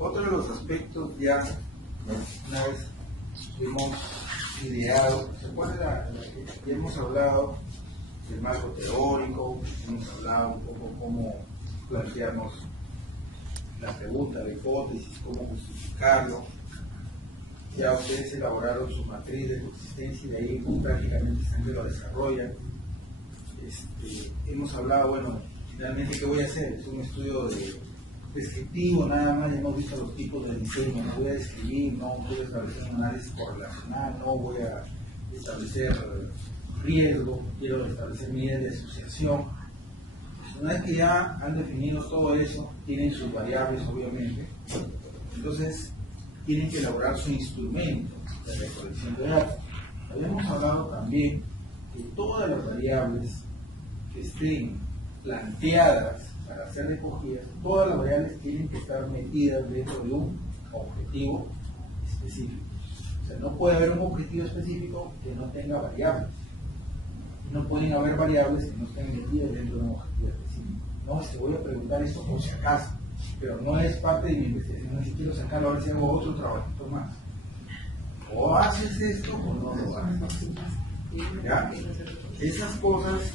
Otro de los aspectos ya, una vez hemos ideado, ¿se acuerdan? Ya hemos hablado del marco teórico, hemos hablado un poco cómo plantearnos la pregunta, la hipótesis, cómo justificarlo. Ya ustedes elaboraron su matriz de consistencia y de ahí prácticamente están que lo desarrollan. Hemos hablado, bueno, finalmente qué voy a hacer, es un estudio descriptivo nada más, ya hemos visto los tipos de diseño, no voy a describir, no voy a establecer un análisis correlacional, no voy a establecer riesgo, quiero establecer medidas de asociación. Una vez que ya han definido todo eso, tienen sus variables obviamente, entonces tienen que elaborar su instrumento de recolección de datos. Habíamos hablado también que todas las variables que estén planteadas para ser recogidas, todas las variables tienen que estar metidas dentro de un objetivo específico. O sea, no puede haber un objetivo específico que no tenga variables. No pueden haber variables que no estén metidas dentro de un objetivo específico. No, te voy a preguntar esto por si acaso, pero no es parte de mi investigación, no si quiero sacarlo a ver si hago otro trabajito más. O haces esto o no lo haces. ¿Ya? Esas cosas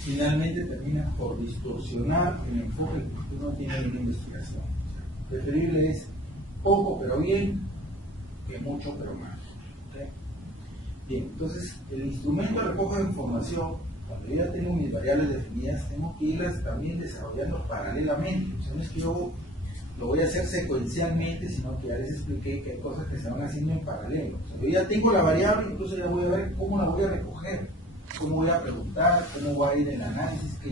finalmente terminan por distorsionar el enfoque que uno tiene en una investigación. Preferible es poco pero bien que mucho pero mal. ¿Okay? Bien, entonces el instrumento de recoge de información, cuando yo ya tengo mis variables definidas, tengo que irlas también desarrollando paralelamente. O sea, no es que yo lo voy a hacer secuencialmente, sino que ya les expliqué que hay cosas que se van haciendo en paralelo. O sea, yo ya tengo la variable, incluso ya voy a ver cómo la voy a recoger, cómo voy a preguntar, cómo va a ir el análisis, qué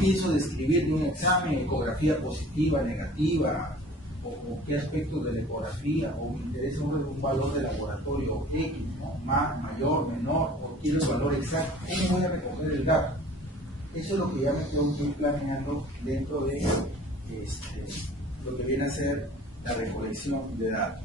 pienso describir de un examen, ecografía positiva, negativa, o qué aspectos de la ecografía, o me interesa un valor de laboratorio X, ¿no? Más, mayor, menor, o quiero el valor exacto, cómo voy a recoger el dato. Eso es lo que ya me estoy planeando dentro de lo que viene a ser la recolección de datos.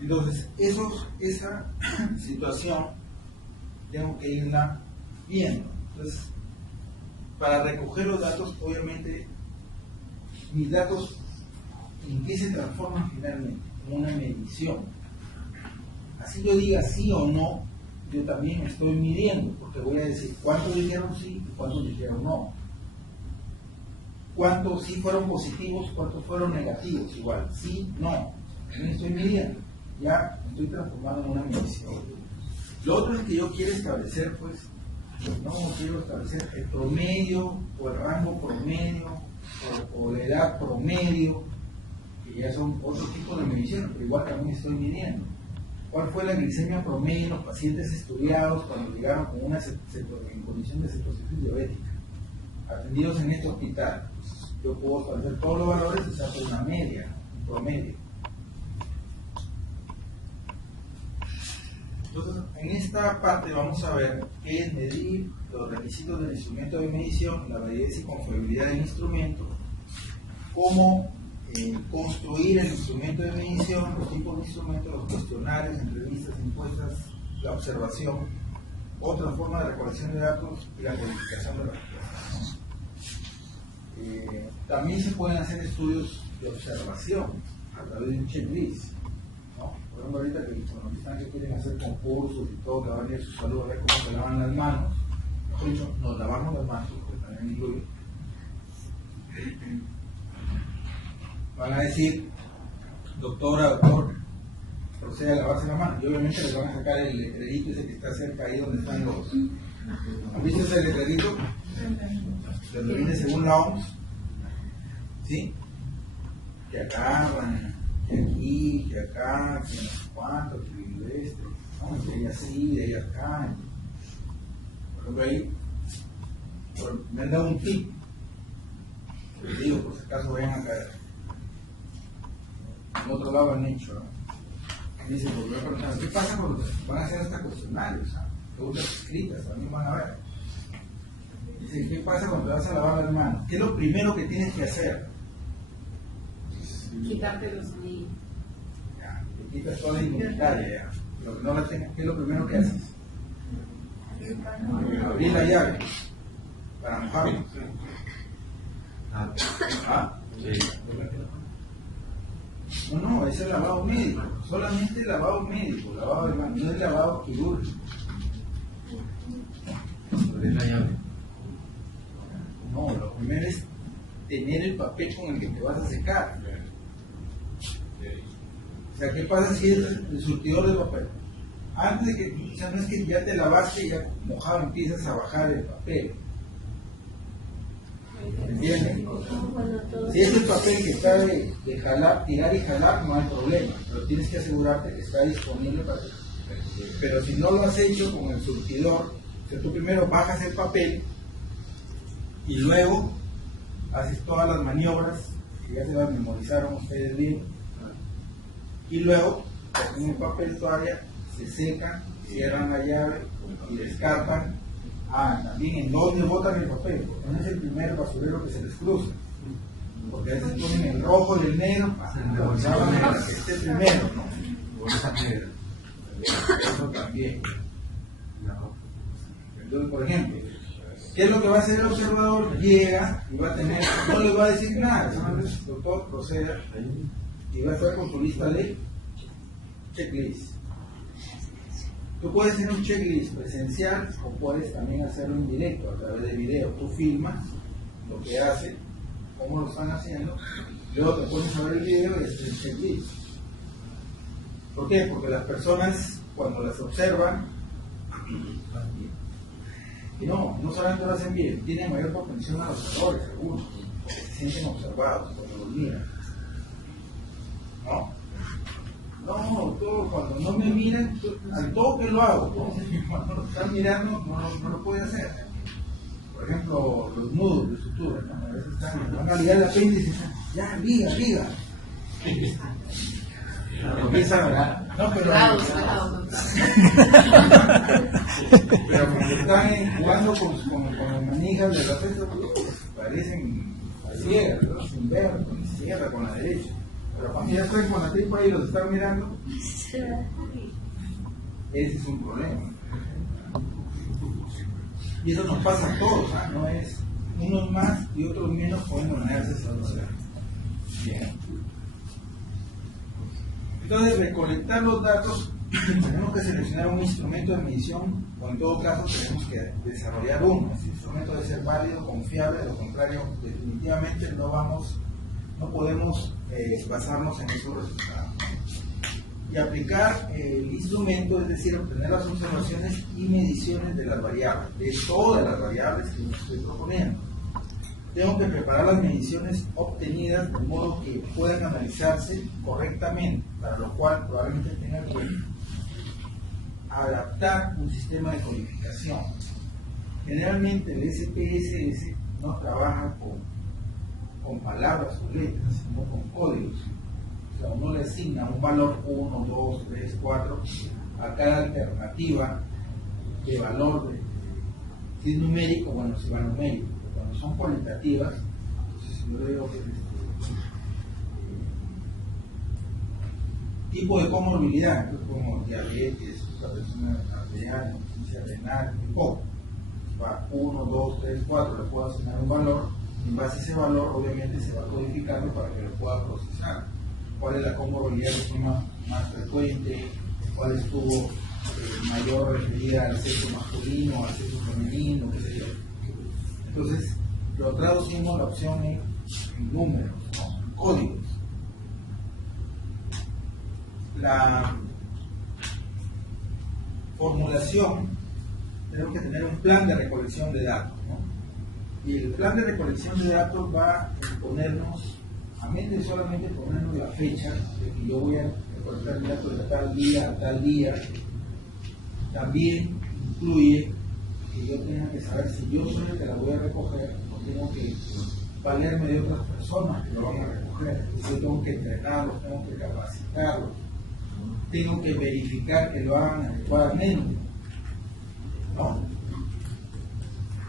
Entonces, esa situación tengo que irla viendo. Entonces, para recoger los datos, obviamente, mis datos, ¿en qué se transforman finalmente? En una medición. Así yo diga sí o no, yo también estoy midiendo, porque voy a decir cuántos dijeron sí y cuántos dijeron no. Cuántos sí fueron positivos, cuántos fueron negativos, igual, sí, no. También estoy midiendo. Ya estoy transformado en una medición. Lo otro es que yo quiero establecer, pues, no quiero establecer el promedio o el rango promedio o la edad promedio, que ya son otro tipo de mediciones, pero igual también estoy midiendo. ¿Cuál fue la glicemia promedio en los pacientes estudiados cuando llegaron con en condición de cetosis diabética, atendidos en este hospital? Pues, yo puedo establecer todos los valores y sacar una media, un promedio. Entonces, en esta parte vamos a ver qué es medir, los requisitos del instrumento de medición, la validez y confiabilidad del instrumento, cómo construir el instrumento de medición, los tipos de instrumentos, los cuestionarios, entrevistas, encuestas, la observación, otra forma de recolección de datos y la codificación de los datos. También se pueden hacer estudios de observación a través de un checklist. Por ejemplo, ahorita que cuando están que quieren hacer concursos y todo, que van a ir su salud, a ver cómo se lavan las manos. Mejor dicho, nos lavamos las manos, porque también incluye. Van a decir, doctora, doctor, procede a lavarse la mano. Y obviamente les van a sacar el letrerito ese que está cerca ahí donde están los. ¿Han visto ese letrerito? Donde viene según la OMS. ¿Sí? Que agarran. De aquí, de acá, que no sé cuánto, que vive ¿no? De ella así, de ella acá. Por ejemplo, ahí me han dado un tip. Les digo, por si acaso vayan a caer. En otro lado han hecho, ¿no? Me dicen, porque voy a preguntar, ¿qué pasa cuando van a hacer hasta cuestionarios? Preguntas escritas, también van a ver. Dicen, ¿qué pasa cuando te vas a lavar las manos? ¿Qué es lo primero que tienes que hacer? Quitarte los anillos. quitas toda la indumentaria ya. Lo que no la tengas, ¿qué es lo primero que haces? Abrir la llave para mojarlo. ¿Ah? No, ese es lavado médico, solamente lavado médico, lavado de manos, no es lavado quirúrgico. Abrir la llave. No, lo primero es tener el papel con el que te vas a secar. O sea, ¿qué pasa si es el surtidor de papel? Antes de que, o sea, no es que ya te lavaste y ya mojado empiezas a bajar el papel. ¿Entiendes? Si es el papel que está de jalar, tirar y jalar, no hay problema, pero tienes que asegurarte que está disponible para ti. Pero si no lo has hecho con el surtidor, o sea, tú primero bajas el papel y luego haces todas las maniobras que ya se las memorizaron ustedes bien, y luego con el papel todavía se secan, cierran la llave y descartan. También en dónde botan el papel, porque no es el primer basurero que se les cruza, porque a veces ponen el rojo y el negro para que esté primero, ¿no? Eso también. Entonces, por ejemplo, ¿qué es lo que va a hacer el observador? Llega y va a tener, no le va a decir nada, solamente el doctor proceda y va a estar con su lista de checklist. Tú puedes hacer un checklist presencial o puedes también hacerlo en directo a través de video. Tú filmas lo que hacen, cómo lo están haciendo, luego te pones a ver el video y haces el checklist. ¿Por qué? Porque las personas cuando las observan, no solamente lo hacen bien, tienen mayor propensión a los errores, algunos, porque se sienten observados cuando los miran. ¿No? No, todo, cuando no me miran, al toque lo hago. Cuando lo están mirando, no lo puede hacer. Por ejemplo, los nudos de sutura, ¿no? A veces van a ligar el apéndice y dicen, ya, liga. Empiezan a no, pero cuando están jugando con las manijas de la testa, parecen ciegas, ¿no? Sin ver, con la izquierda, con la derecha. Pero cuando ya están con la tripa y los están mirando, ese es un problema. Y eso nos pasa a todos, ¿eh? No es unos más y otros menos pueden manejarse esa velocidad. Bien. Entonces, recolectar los datos, tenemos que seleccionar un instrumento de medición, o en todo caso tenemos que desarrollar uno. Ese instrumento debe ser válido, confiable, de lo contrario, definitivamente no podemos basarnos en esos resultados. Y aplicar el instrumento, es decir, obtener las observaciones y mediciones de las variables, de todas las variables que nos estoy proponiendo. Tengo que preparar las mediciones obtenidas de modo que puedan analizarse correctamente, para lo cual probablemente tenga que adaptar un sistema de codificación. Generalmente el SPSS no trabaja con palabras o letras, sino con códigos. O sea, uno le asigna un valor 1, 2, 3, 4 a cada alternativa de valor, si es numérico, bueno, si va numérico. Cuando son cualitativas, entonces yo veo que tipo de comorbilidad, como diabetes, la persona arterial, insuficiencia renal, poco. Va 1, 2, 3, 4, le puedo asignar un valor, y en base a ese valor obviamente se va codificando para que lo pueda procesar. ¿Cuál es la comorbilidad que fue más frecuente? ¿Cuál estuvo mayor referida al sexo masculino, al sexo femenino, qué sé yo? Entonces, lo traducimos la opción en números, ¿no? En códigos. La formulación, tenemos que tener un plan de recolección de datos, ¿no? Y el plan de recolección de datos va a ponernos, a menos de solamente ponernos la fecha de que yo voy a recolectar datos de tal día a tal día, también incluye que yo tenga que saber si yo soy el que la voy a recoger o tengo que valerme de otras personas que lo van a recoger. Yo tengo que entrenarlos, tengo que capacitarlos, tengo que verificar que lo hagan adecuadamente, ¿no?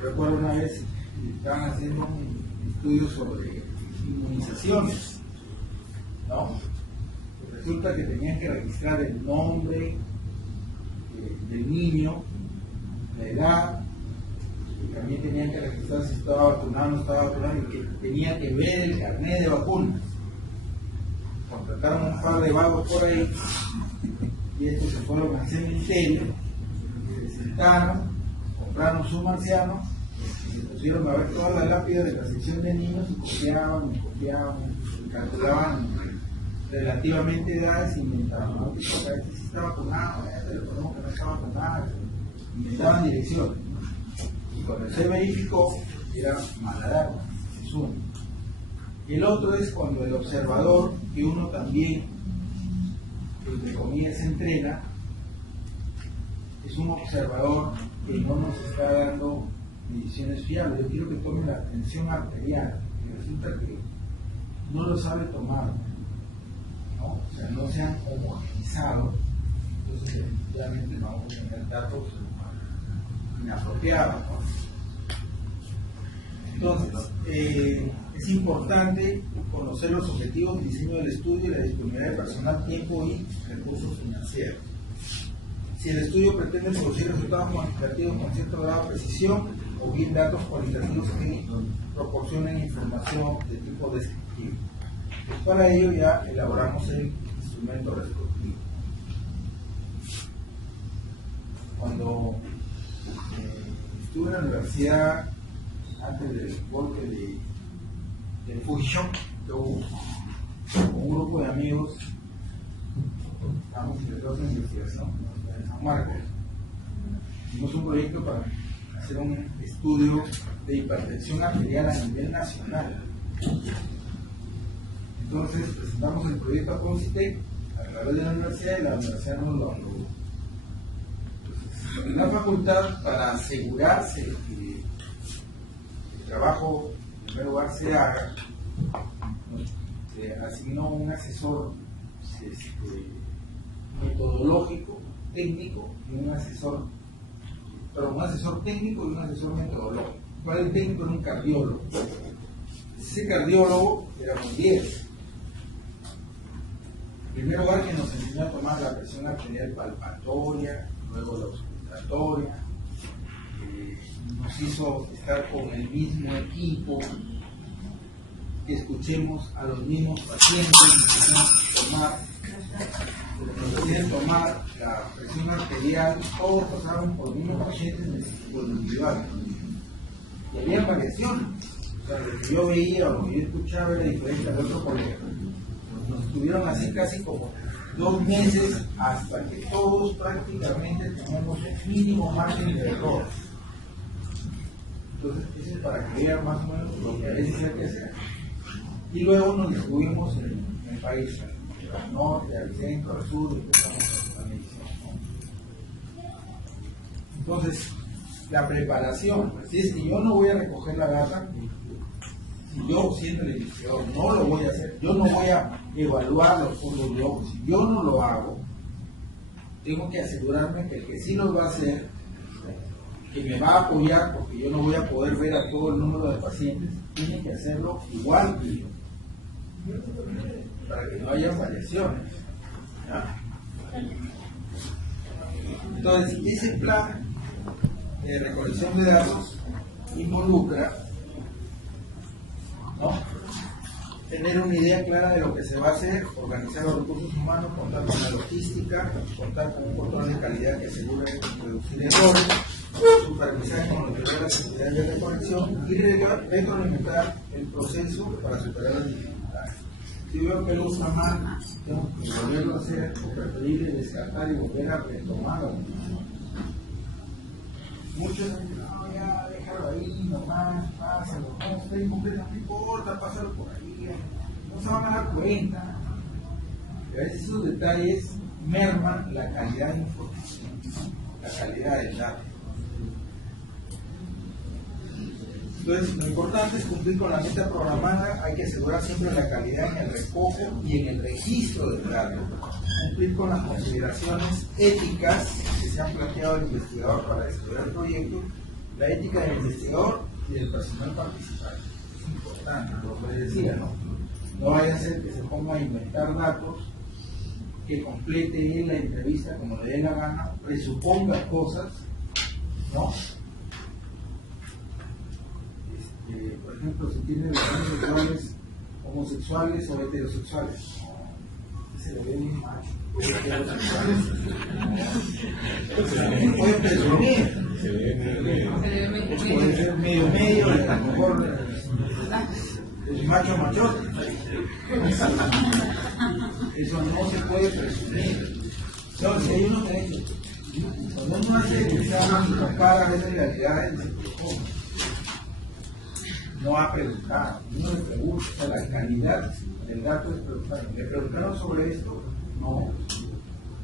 Recuerdo una vez que estaban haciendo un estudio sobre inmunizaciones, ¿no? resulta que tenían que registrar el nombre del niño, la edad, y también tenían que registrar si estaba vacunado o no estaba vacunado, y que tenía que ver el carnet de vacunas. Contrataron un par de vagos por ahí, y estos se fueron al cementerio, se sentaron, compraron su marciano, y se pusieron a ver todas las lápidas de la sección de niños, y copiaban, y calculaban relativamente edades, y inventaban, ¿no? Que este sí está vacunado, pero ponemos que no está vacunado, inventaban direcciones. Y cuando se verificó, era mala data, es uno. Y el otro es cuando el observador, que uno también, entre comillas, se entrena, es un observador que no nos está dando mediciones fiables. Yo quiero que tome la tensión arterial, y resulta que no lo sabe tomar, ¿no? O sea, no se han homogenizado, entonces efectivamente vamos a tener datos inapropiados, ¿no? Entonces, es importante conocer los objetivos del diseño del estudio y la disponibilidad de personal, tiempo y recursos financieros. Si el estudio pretende producir resultados cuantitativos con cierto grado de precisión, o bien datos cualitativos que proporcionen información de tipo descriptivo. Pues para ello ya elaboramos el instrumento respectivo. Cuando estuve en la universidad, antes del golpe del Fujishok, con un grupo de amigos, estábamos interesados en investigación en San Marcos. Hicimos un proyecto para hacer un estudio de hipertensión arterial a nivel nacional. Entonces presentamos el proyecto a CONCITEC a través de la universidad, y la universidad nos lo aprobó. En la facultad, para asegurarse que el trabajo en primer lugar se haga, se asignó un asesor metodológico, técnico, y un asesor técnico y un asesor metodológico. Para el técnico era un cardiólogo. Ese cardiólogo era un 10. En primer lugar, que nos enseñó a tomar la presión arterial palpatoria, luego la auscultatoria, nos hizo estar con el mismo equipo, que escuchemos a los mismos pacientes, nos hacían tomar la presión arterial, todos pasaron por los mismos pacientes en el equipo individual. Y había variaciones, o sea, lo que yo veía o lo que yo escuchaba era diferente al otro colega. Nos estuvieron así casi como 2 meses hasta que todos prácticamente tenemos el mínimo margen de error. Entonces, eso es para que vean más o menos lo que a veces hay que hacer. Y luego nos distribuimos en el país, al norte, al centro, al sur, y empezamos a la medición. Entonces, la preparación, si es que yo no voy a recoger la data, si yo siendo el investigador no lo voy a hacer, yo no voy a evaluar los fondos de ojos, si yo no lo hago, tengo que asegurarme que el que sí lo va a hacer, que me va a apoyar, porque yo no voy a poder ver a todo el número de pacientes, tiene que hacerlo igual que yo, para que no haya variaciones. ¿Ya? Entonces, ese plan de recolección de datos involucra, ¿no?, tener una idea clara de lo que se va a hacer, organizar los recursos humanos, contar con la logística, contar con un control de calidad que asegure reducir errores, supervisar con los de las actividades de recolección y retroalimentar el proceso para superar las dificultades. Si veo que lo usa mal, tengo que volverlo a hacer, o preferible descartar y volver a retomarlo. Muchos dicen, no, ya, déjalo ahí, nomás, pásalo, no, está incompleto, no importa, pásalo por ahí, no se van a dar cuenta. Y a veces esos detalles merman la calidad de información, la calidad del dato. Entonces, lo importante es cumplir con la meta programada, hay que asegurar siempre la calidad en el recojo y en el registro del dato, cumplir con las consideraciones éticas que se han planteado el investigador para desarrollar el proyecto, la ética del investigador y del personal participante. Es importante, lo que les decía, ¿no? No vaya a ser que se ponga a inventar datos que complete él la entrevista como le dé la gana, presuponga cosas, ¿no? Por ejemplo, si tiene relaciones sexuales homosexuales o heterosexuales, se le ve bien macho. Puede presumir, puede ser medio, a lo mejor el macho machote. Eso no se puede presumir. Entonces, hay unos derechos. Cuando uno hace examen y compara a veces realidades, no ha preguntado, uno le pregunta, o sea, la calidad del dato es preguntar. ¿Le preguntaron sobre esto? No.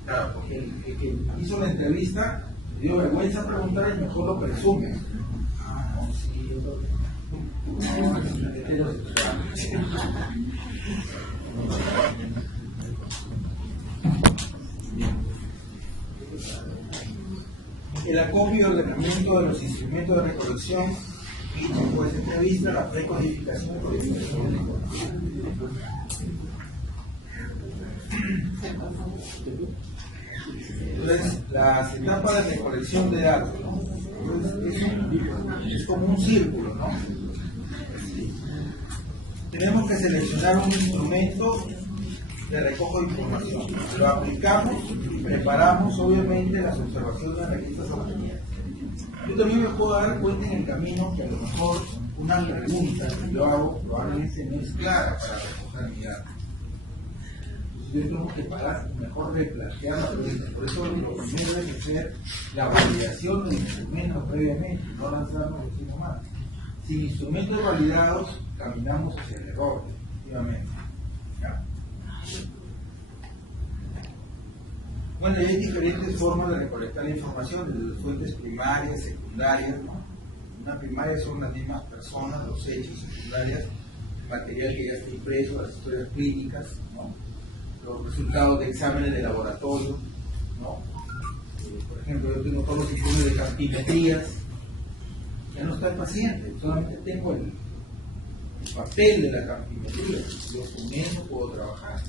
Claro, porque el que hizo la entrevista le dio vergüenza preguntar y mejor lo presume. Ah, no, sí, yo creo que no, es heterosexual. El acopio y ordenamiento de los instrumentos de recolección y después de entrevista, la precodificación y codificación de información. Entonces, las etapas de recolección de datos, ¿no? Es como un círculo, ¿no? Tenemos que seleccionar un instrumento de recojo de información. Lo aplicamos y preparamos, obviamente, las observaciones de registros obtenidas. Yo también me puedo dar cuenta en el camino que a lo mejor una pregunta que yo hago probablemente no es clara para recoger mi dato. Yo tengo que parar, mejor replantear la pregunta. Por eso lo primero debe ser la validación del instrumento previamente, no lanzarnos así nomás. Sin instrumentos validados, caminamos hacia el error, definitivamente. ¿Ya? Bueno, hay diferentes formas de recolectar la información, desde fuentes primarias, secundarias, ¿no? Una primaria son las mismas personas, los hechos, secundarias, el material que ya está impreso, las historias clínicas, ¿no? Los resultados de exámenes de laboratorio, ¿no? Por ejemplo, yo tengo todos los informes de campimetrías, ya no está el paciente, solamente tengo el papel de la campimetría, yo con eso puedo trabajar.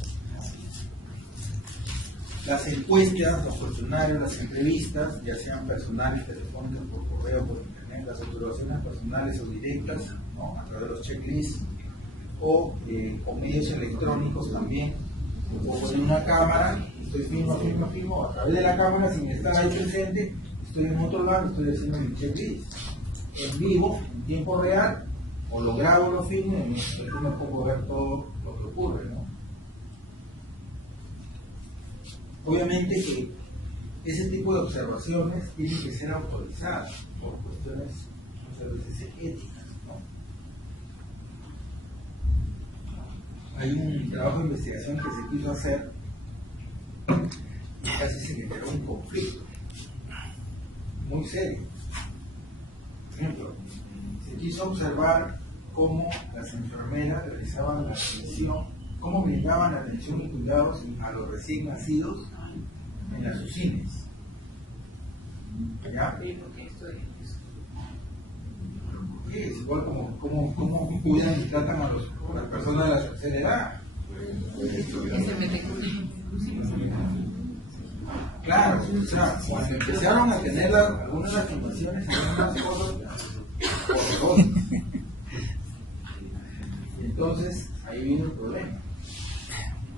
Las encuestas, los cuestionarios, las entrevistas, ya sean personales, telefónicas, por correo, por internet, las observaciones personales o directas, ¿no? A través de los checklists, o con medios electrónicos también, o con una cámara, estoy firmo, a través de la cámara, sin estar ahí presente, estoy en otro lado, estoy haciendo mi checklist, en vivo, en tiempo real, o lo grabo, lo filmo, y entonces me pongo a ver todo lo que ocurre, ¿no? Obviamente que ese tipo de observaciones tienen que ser autorizadas por cuestiones muchas veces éticas, ¿no? Hay un trabajo de investigación que se quiso hacer y casi se generó un conflicto muy serio. Por ejemplo, se quiso observar cómo las enfermeras realizaban la atención, cómo brindaban atención y cuidados a los recién nacidos en las UCINes. ¿Ya? Es igual como cuidan y tratan a las personas de la tercera edad. Claro, o sea, cuando empezaron a tener algunas de las fundaciones y algunas cosas por dos. Entonces, ahí vino el problema.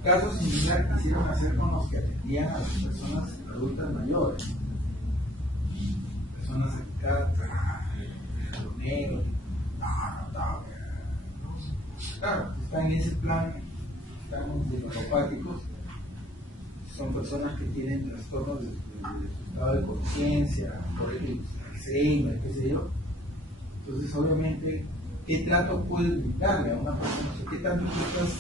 Casos similares quisieron hacer con los que atendían a las personas adultas mayores, personas afectadas, los negros, claro, están en ese plan, están neuropáticos, son personas que tienen trastornos de su estado de conciencia, por ejemplo, Alzheimer, qué sé yo. Entonces, obviamente, ¿qué trato puedes brindarle a una persona? O sea, ¿qué tanto tú estás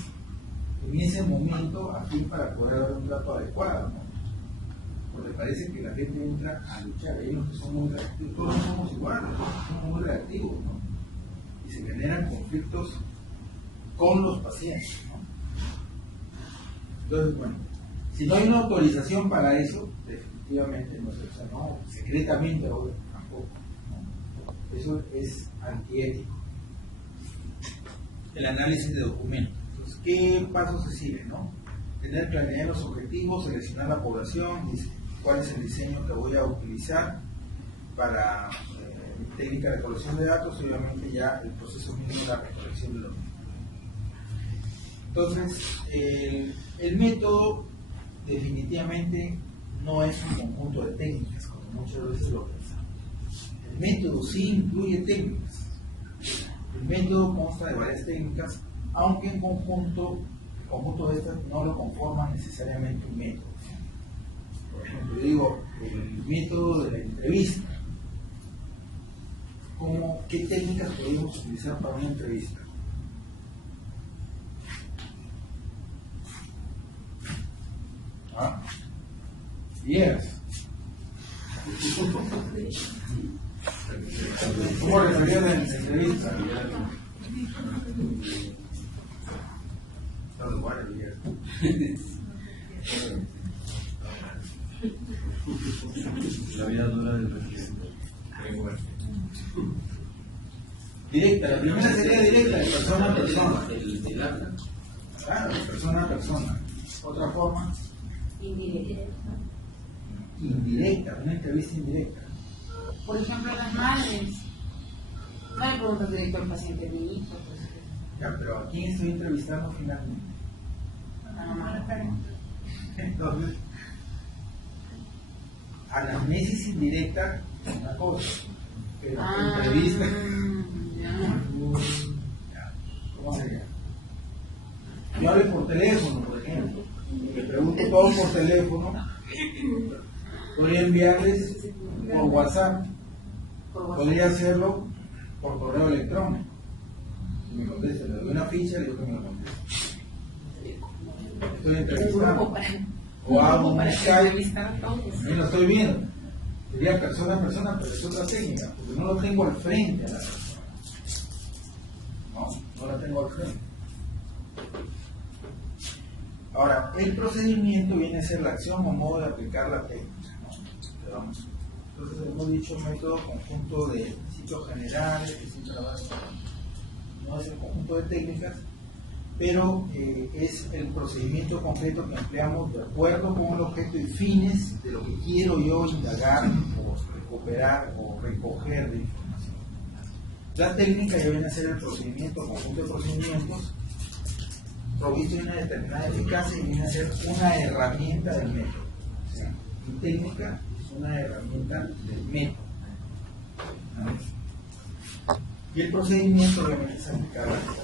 en ese momento a fin para poder dar un trato adecuado, ¿no? Porque parece que la gente entra a luchar, hay unos que son muy reactivos, todos no somos iguales, todos somos muy reactivos, ¿no? Y se generan conflictos con los pacientes, ¿no? Entonces, bueno, si no hay una autorización para eso, definitivamente no se usa, no, secretamente ahora tampoco, ¿no? Eso es antiético. El análisis de documentos. ¿Qué pasos se siguen, no? tener claridad en los objetivos, seleccionar la población, cuál es el diseño que voy a utilizar para técnica de recolección de datos y obviamente ya el proceso mismo de la recolección de los mismos. Entonces, el método definitivamente no es un conjunto de técnicas, como muchas veces lo pensamos. El método sí incluye técnicas. El método consta de varias técnicas, aunque en conjunto, el conjunto de estas no lo conforma necesariamente un método. Por ejemplo, yo digo, el método de la entrevista. ¿Qué técnicas podemos utilizar para una entrevista? ¿Ah? Yes. ¿Cómo refería la entrevista? La vida dura del presidente. Directa, la primera sería directa, de persona a persona. El habla. Claro, de persona a persona. Otra forma. Indirecta, una entrevista indirecta. Por ejemplo, las madres. No le preguntas directo al paciente, mi hijo. Pues. Ya, pero ¿a quién estoy entrevistando finalmente? A la mamá. Entonces, anamnesis indirecta es una cosa, pero entrevista. ¿Cómo sería? Yo hablé por teléfono, por ejemplo, le pregunto todo por teléfono, podría enviarles por WhatsApp, podría hacerlo por correo electrónico. Y me contesta, le doy una ficha y le digo que me lo conteste. Estoy entrevistando. O hago un Skype, yo lo estoy viendo. Sería persona a persona, pero es otra técnica, porque no lo tengo al frente a la persona. No la tengo al frente. Ahora, el procedimiento viene a ser la acción o modo de aplicar la técnica, ¿no? Entonces hemos dicho método conjunto de requisitos generales, no es el conjunto de técnicas, pero es el procedimiento concreto que empleamos de acuerdo con el objeto y fines de lo que quiero yo indagar o recuperar o recoger de información. La técnica ya viene a ser el procedimiento, conjunto de procedimientos provisto de una determinada eficacia y viene a ser una herramienta del método. O sea, mi técnica es una herramienta del método. Y el procedimiento obviamente es aplicar la técnica.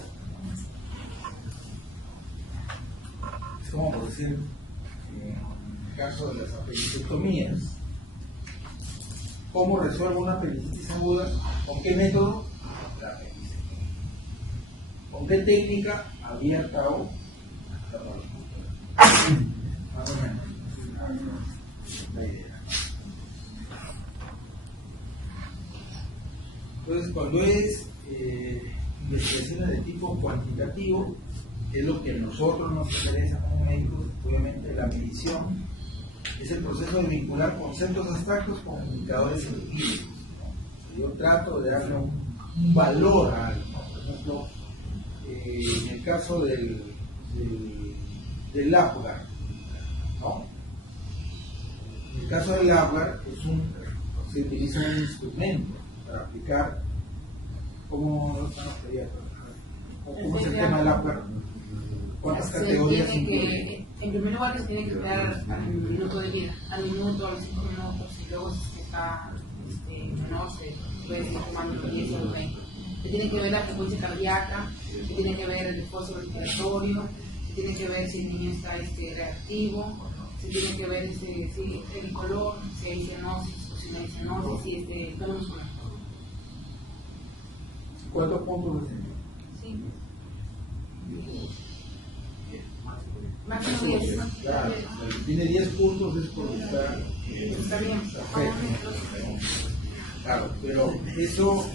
Es como por decir, en el caso de las apendicectomías, ¿cómo resuelvo una apendicitis aguda? ¿Con qué método? La apendicectomía. ¿Con qué técnica? Abierta o más o menos la idea. Entonces, cuando es investigaciones de tipo cuantitativo, que es lo que a nosotros nos interesa como médicos, obviamente la medición es el proceso de vincular conceptos abstractos con indicadores empíricos, ¿no? Yo trato de darle un valor a algo, ¿no? Por ejemplo, en el caso del Apgar, ¿no? En el caso del Apgar se utiliza un instrumento para aplicar cómo es el tema del Apgar. ¿Cuántas categorías incluye? En primer lugar, se tiene que esperar al minuto de vida, al minuto, a los 5 minutos, y luego si está menor, se puede seguir tomando los 10 o los 20. Se tiene que ver la frecuencia cardíaca, se tiene que ver el esfuerzo respiratorio, se tiene que ver si el niño está reactivo, se tiene que ver si el color, si hay cianosis o si no hay cianosis, si todo muscular. ¿Cuántos puntos de señor? Sí. Máximo 10. Claro, si tiene 10 puntos es porque está bien. Claro, pero eso,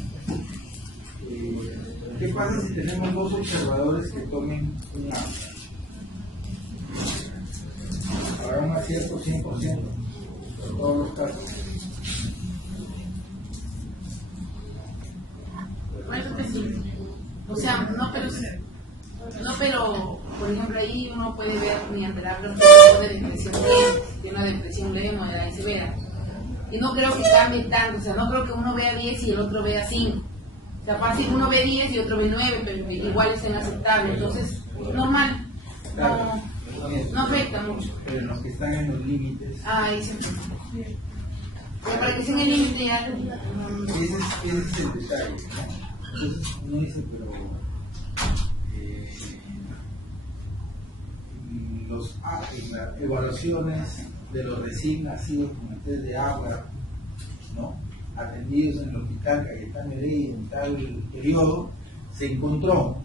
¿qué pasa si tenemos dos observadores que tomen un agua? Habrá un acierto 100% en todos los casos. Bueno, que sí. O sea, no, pero por ejemplo, ahí uno puede ver mediante la tipo de depresión tiene una depresión leve, moderada y severa. Y no creo que cambie tanto, o sea, no creo que uno vea 10 y el otro vea 5. O sea, fácil uno ve 10 y otro ve 9, pero igual es inaceptable. Entonces, normal. No afecta mucho. Pero los que están en los límites. Ahí se pero para que estén en el límite ya. Ese es el detalle, ¿no? Entonces uno dice, pero las evaluaciones de los recién nacidos con el test de Apgar, ¿no?, atendidos en el hospital Cayetano Heredia en tal periodo, se encontró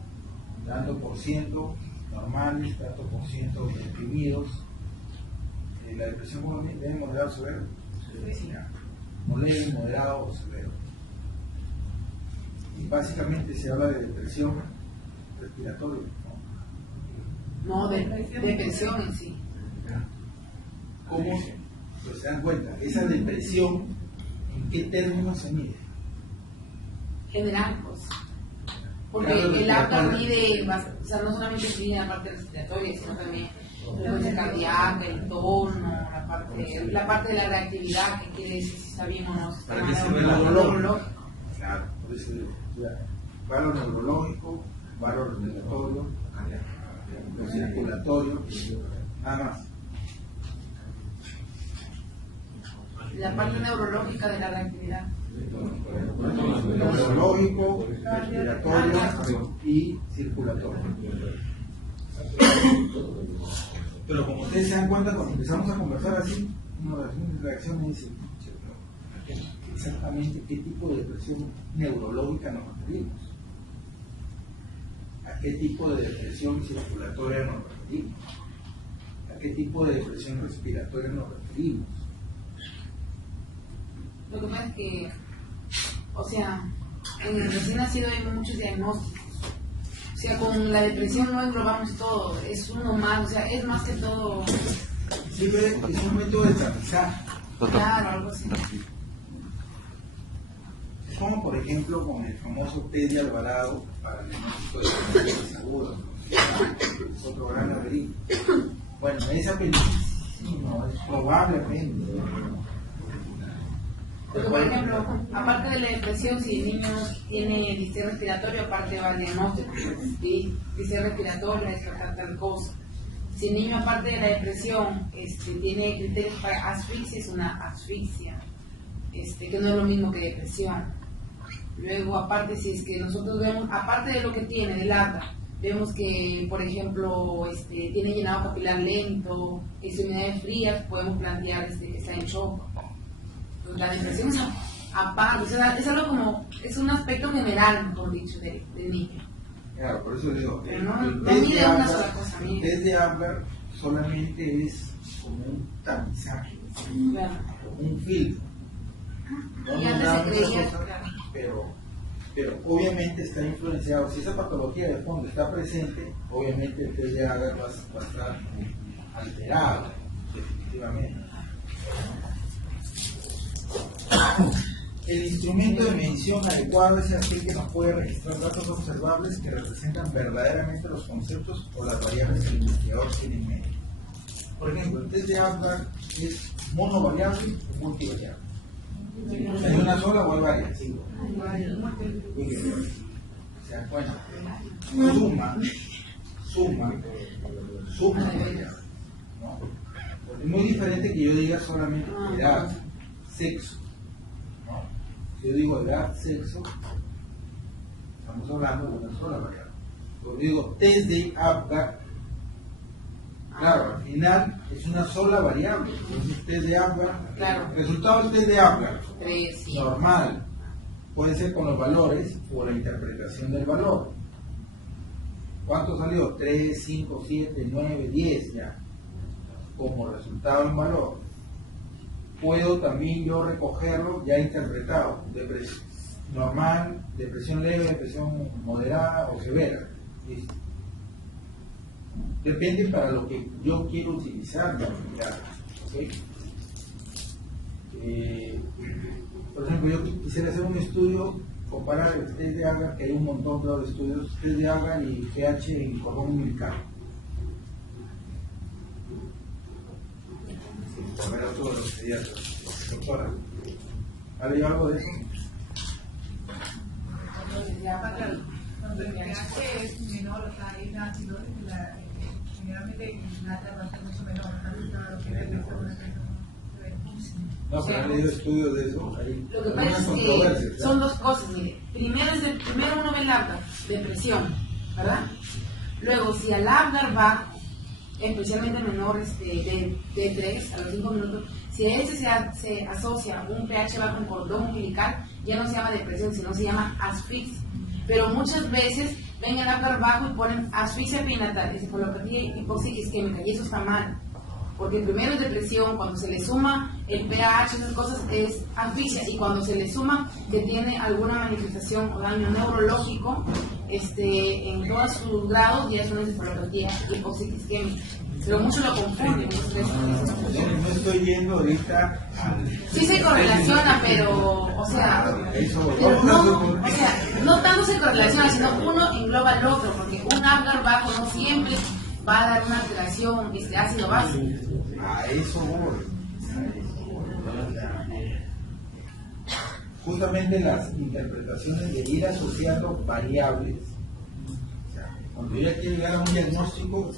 tanto por ciento normales, tanto por ciento deprimidos. La depresión como leve, moderado, severo. Leve, moderado o severo. Y básicamente se habla de depresión respiratoria, ¿no? No, de depresión en sí. ¿Cómo pues se dan cuenta? Esa depresión, ¿en qué términos se mide? General, pues. Porque Claro, el Apgar claro. mide, o sea, no solamente mide la parte respiratoria, sino también la frecuencia cardíaca, el tono, la parte de la reactividad, que quiere decir si está bien o no. Si está ¿Para qué mal sirve o el no, neurológico? Claro, por eso digo, valor neurológico, valor respiratorio, lo circulatorio, nada más. La parte neurológica de la reactividad. Neurológico, respiratorio y circulatorio. Pero como ustedes se dan cuenta, cuando empezamos a conversar así, una reacción me dice, exactamente qué tipo de depresión neurológica nos referimos, a qué tipo de depresión circulatoria nos referimos, a qué tipo de depresión respiratoria nos referimos. Lo que pasa es que, o sea, en el recién nacido hay muchos diagnósticos. O sea, con la depresión no englobamos todo, es uno más, o sea, es más que todo. Siempre es un método de tamizaje. Claro, algo así. Como por ejemplo con el famoso test de Alvarado para el diagnóstico de enfermedades agudas, es otro gran laberinto. Bueno, esa película sí, no, es probablemente. Porque, por ejemplo, aparte de la depresión, si el niño tiene disnea respiratorio, aparte va al diagnóstico, ¿sí? Disnea respiratoria, descartar tal cosa. Si el niño, aparte de la depresión, tiene criterios para asfixia, es una asfixia, que no es lo mismo que depresión. Luego, aparte, si es que nosotros vemos, aparte de lo que tiene del Apgar, vemos que, por ejemplo, tiene llenado capilar lento, extremidades frías, podemos plantear que está en shock. Pues la depresión es aparte, o sea, es algo como, es un aspecto general, mejor dicho, del niño. Claro, por eso digo, Pero no el test mide de una Apgar, sola cosa, el mide. test de Apgar solamente es como un tamizaje, Claro. como un filtro. No Y nos antes da se muchas creía, cosas, claro. pero obviamente está influenciado. Si esa patología de fondo está presente, obviamente el test de Apgar va a estar alterado, definitivamente. El instrumento de medición adecuado es aquel que nos puede registrar datos observables que representan verdaderamente los conceptos o las variables que el investigador tiene en mente. Por ejemplo, el test de Apgar es monovariable o multivariable. ¿Hay una sola o hay varias? Sí. O sea, bueno, suma variable, ¿no? Es muy diferente que yo diga solamente edad, sexo, ¿no? Si yo digo edad, sexo, estamos hablando de una sola variable. Cuando digo test de Apgar, claro, al final es una sola variable. Entonces, test de Apgar, Claro. resultado del test de Apgar, 3, sí. normal, puede ser con los valores o la interpretación del valor. ¿Cuánto salió? 3, 5, 7, 9, 10 ya. Como resultado en valor. Puedo también yo recogerlo ya interpretado. Depresión normal, depresión leve, depresión moderada o severa. ¿Listo? Depende para lo que yo quiero utilizar la unidad. ¿Okay? Por ejemplo, yo quisiera hacer un estudio, comparar el test de Apgar, que hay un montón de estudios, test de Apgar y pH en cordón umbilical. por ver otro de los pediatras. Doctora, ¿ha leído algo de eso? Cuando el pH es menor, o sea, hay una acidosis, generalmente la va a ser mucho menor, lo que debe ser una No, pero han leído estudios de eso. Hay Lo que pasa es que son dos cosas, mire. Primero uno ve el Apgar, depresión, ¿verdad? Luego, si al Apgar bajo, especialmente menores de 3 a los 5 minutos, si a este se asocia un pH bajo en cordón umbilical, ya no se llama depresión, sino se llama asfixia. Pero muchas veces ven el Apgar bajo y ponen asfixia perinatal, encefalopatía hipóxica isquémica, y eso está mal. Porque primero es depresión, cuando se le suma el pH, esas cosas es asfixia, y cuando se le suma que tiene alguna manifestación o daño neurológico, en todos sus grados ya es una encefalopatía hipóxica isquémica. Pero muchos lo confunden. No estoy yendo ahorita al... Sí se correlaciona, pero, o sea, no tanto se correlaciona, sino uno engloba al otro, porque un Apgar bajo no siempre va a dar una alteración ácido básico. A eso voy. Justamente las interpretaciones de ir asociando variables. O sea, cuando yo ya quiero llegar a un diagnóstico,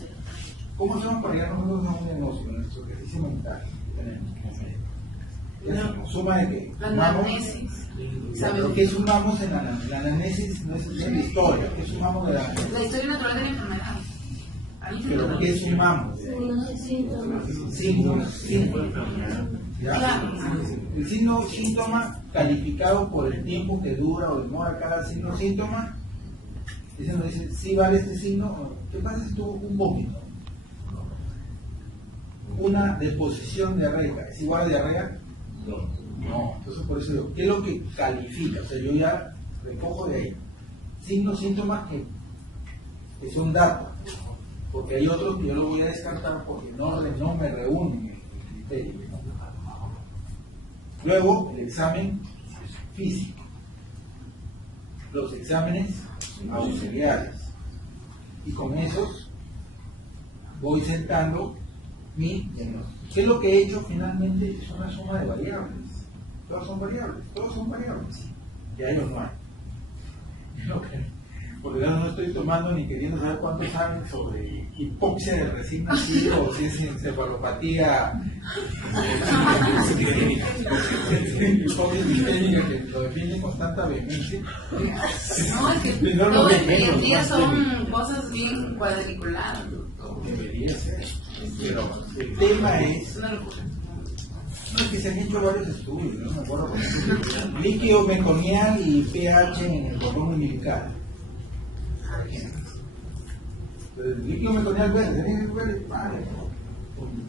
¿cómo hacemos para llegar nosotros a un diagnóstico en nuestro ejercicio mental? Tenemos suma de qué? La anamnesis. ¿Pero qué sumamos en la anamnesis? No es la historia. ¿Qué sumamos de la anamnesis? La historia natural de la enfermedad. ¿Pero qué sumamos? Síntomas. El signo síntoma calificado por el tiempo que dura o demora cada signo síntoma. Dice, si vale este signo. ¿Qué pasa si tuvo un vómito? Una deposición diarreica, ¿es igual a diarrea? No. Entonces por eso digo, ¿qué es lo que califica? O sea, yo ya recojo de ahí signos, síntomas que son datos, porque hay otros que yo lo voy a descartar porque no me reúnen el criterio. Luego, el examen físico, los exámenes auxiliares, y con esos voy sentando mi diagnóstico. ¿Qué es lo que he hecho finalmente? Es una suma de variables. Todas son variables. Ya ellos no hay. Porque yo no estoy tomando ni queriendo saber cuántos saben sobre hipoxia del recién nacido o si es encefalopatía hipoxia sistémica que lo define con tanta vehemencia. No, es que todo el día son cosas bien cuadriculadas. Debería ser. Pero el tema es... Una locura. No, es que se han hecho varios estudios, no me acuerdo con eso. Líquido meconial y pH en el cordón umbilical. El líquido meconial verde,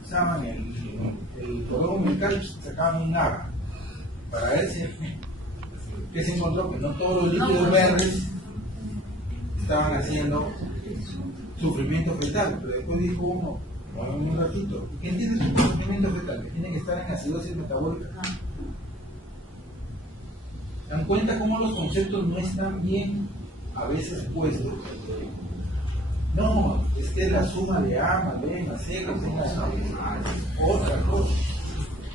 usaban el cordón umbilical, sacaban un agua para ver si que se encontró que no todos los líquidos verdes estaban haciendo sufrimiento fetal, pero después dijo uno, un ratito, ¿qué entiende su sufrimiento fetal? Que tiene que estar en acidosis metabólica. ¿Dan cuenta cómo los conceptos no están bien a veces puestos? No, es que es la suma de A más B más C, que es otra cosa.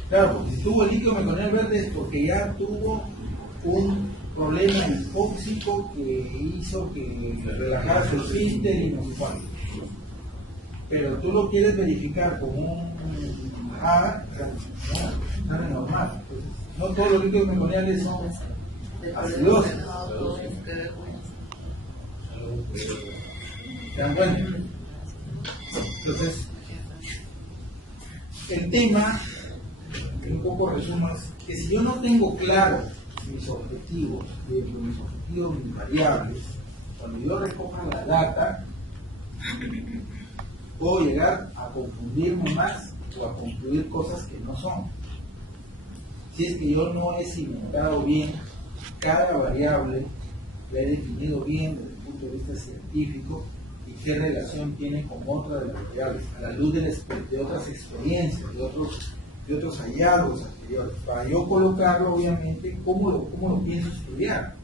Claro, porque si tuvo el líquido meconial verde es porque ya tuvo un problema hipóxico que hizo que relajara su esfínter y no sé cuánto. Pero tú lo quieres verificar con un A, no sale normal. Entonces, no todos los líquidos meconiales son acidosos. ¿Se dan cuenta? Entonces, el tema, que un poco resumo, es que si yo no tengo claro mis objetivos variables, cuando yo recoja la data, puedo llegar a confundirme más o a concluir cosas que no son. Si es que yo no he cimentado bien cada variable, la he definido bien desde el punto de vista científico y qué relación tiene con otra de las variables, a la luz de otras experiencias, de otros hallazgos anteriores, para yo colocarlo obviamente cómo lo pienso estudiar,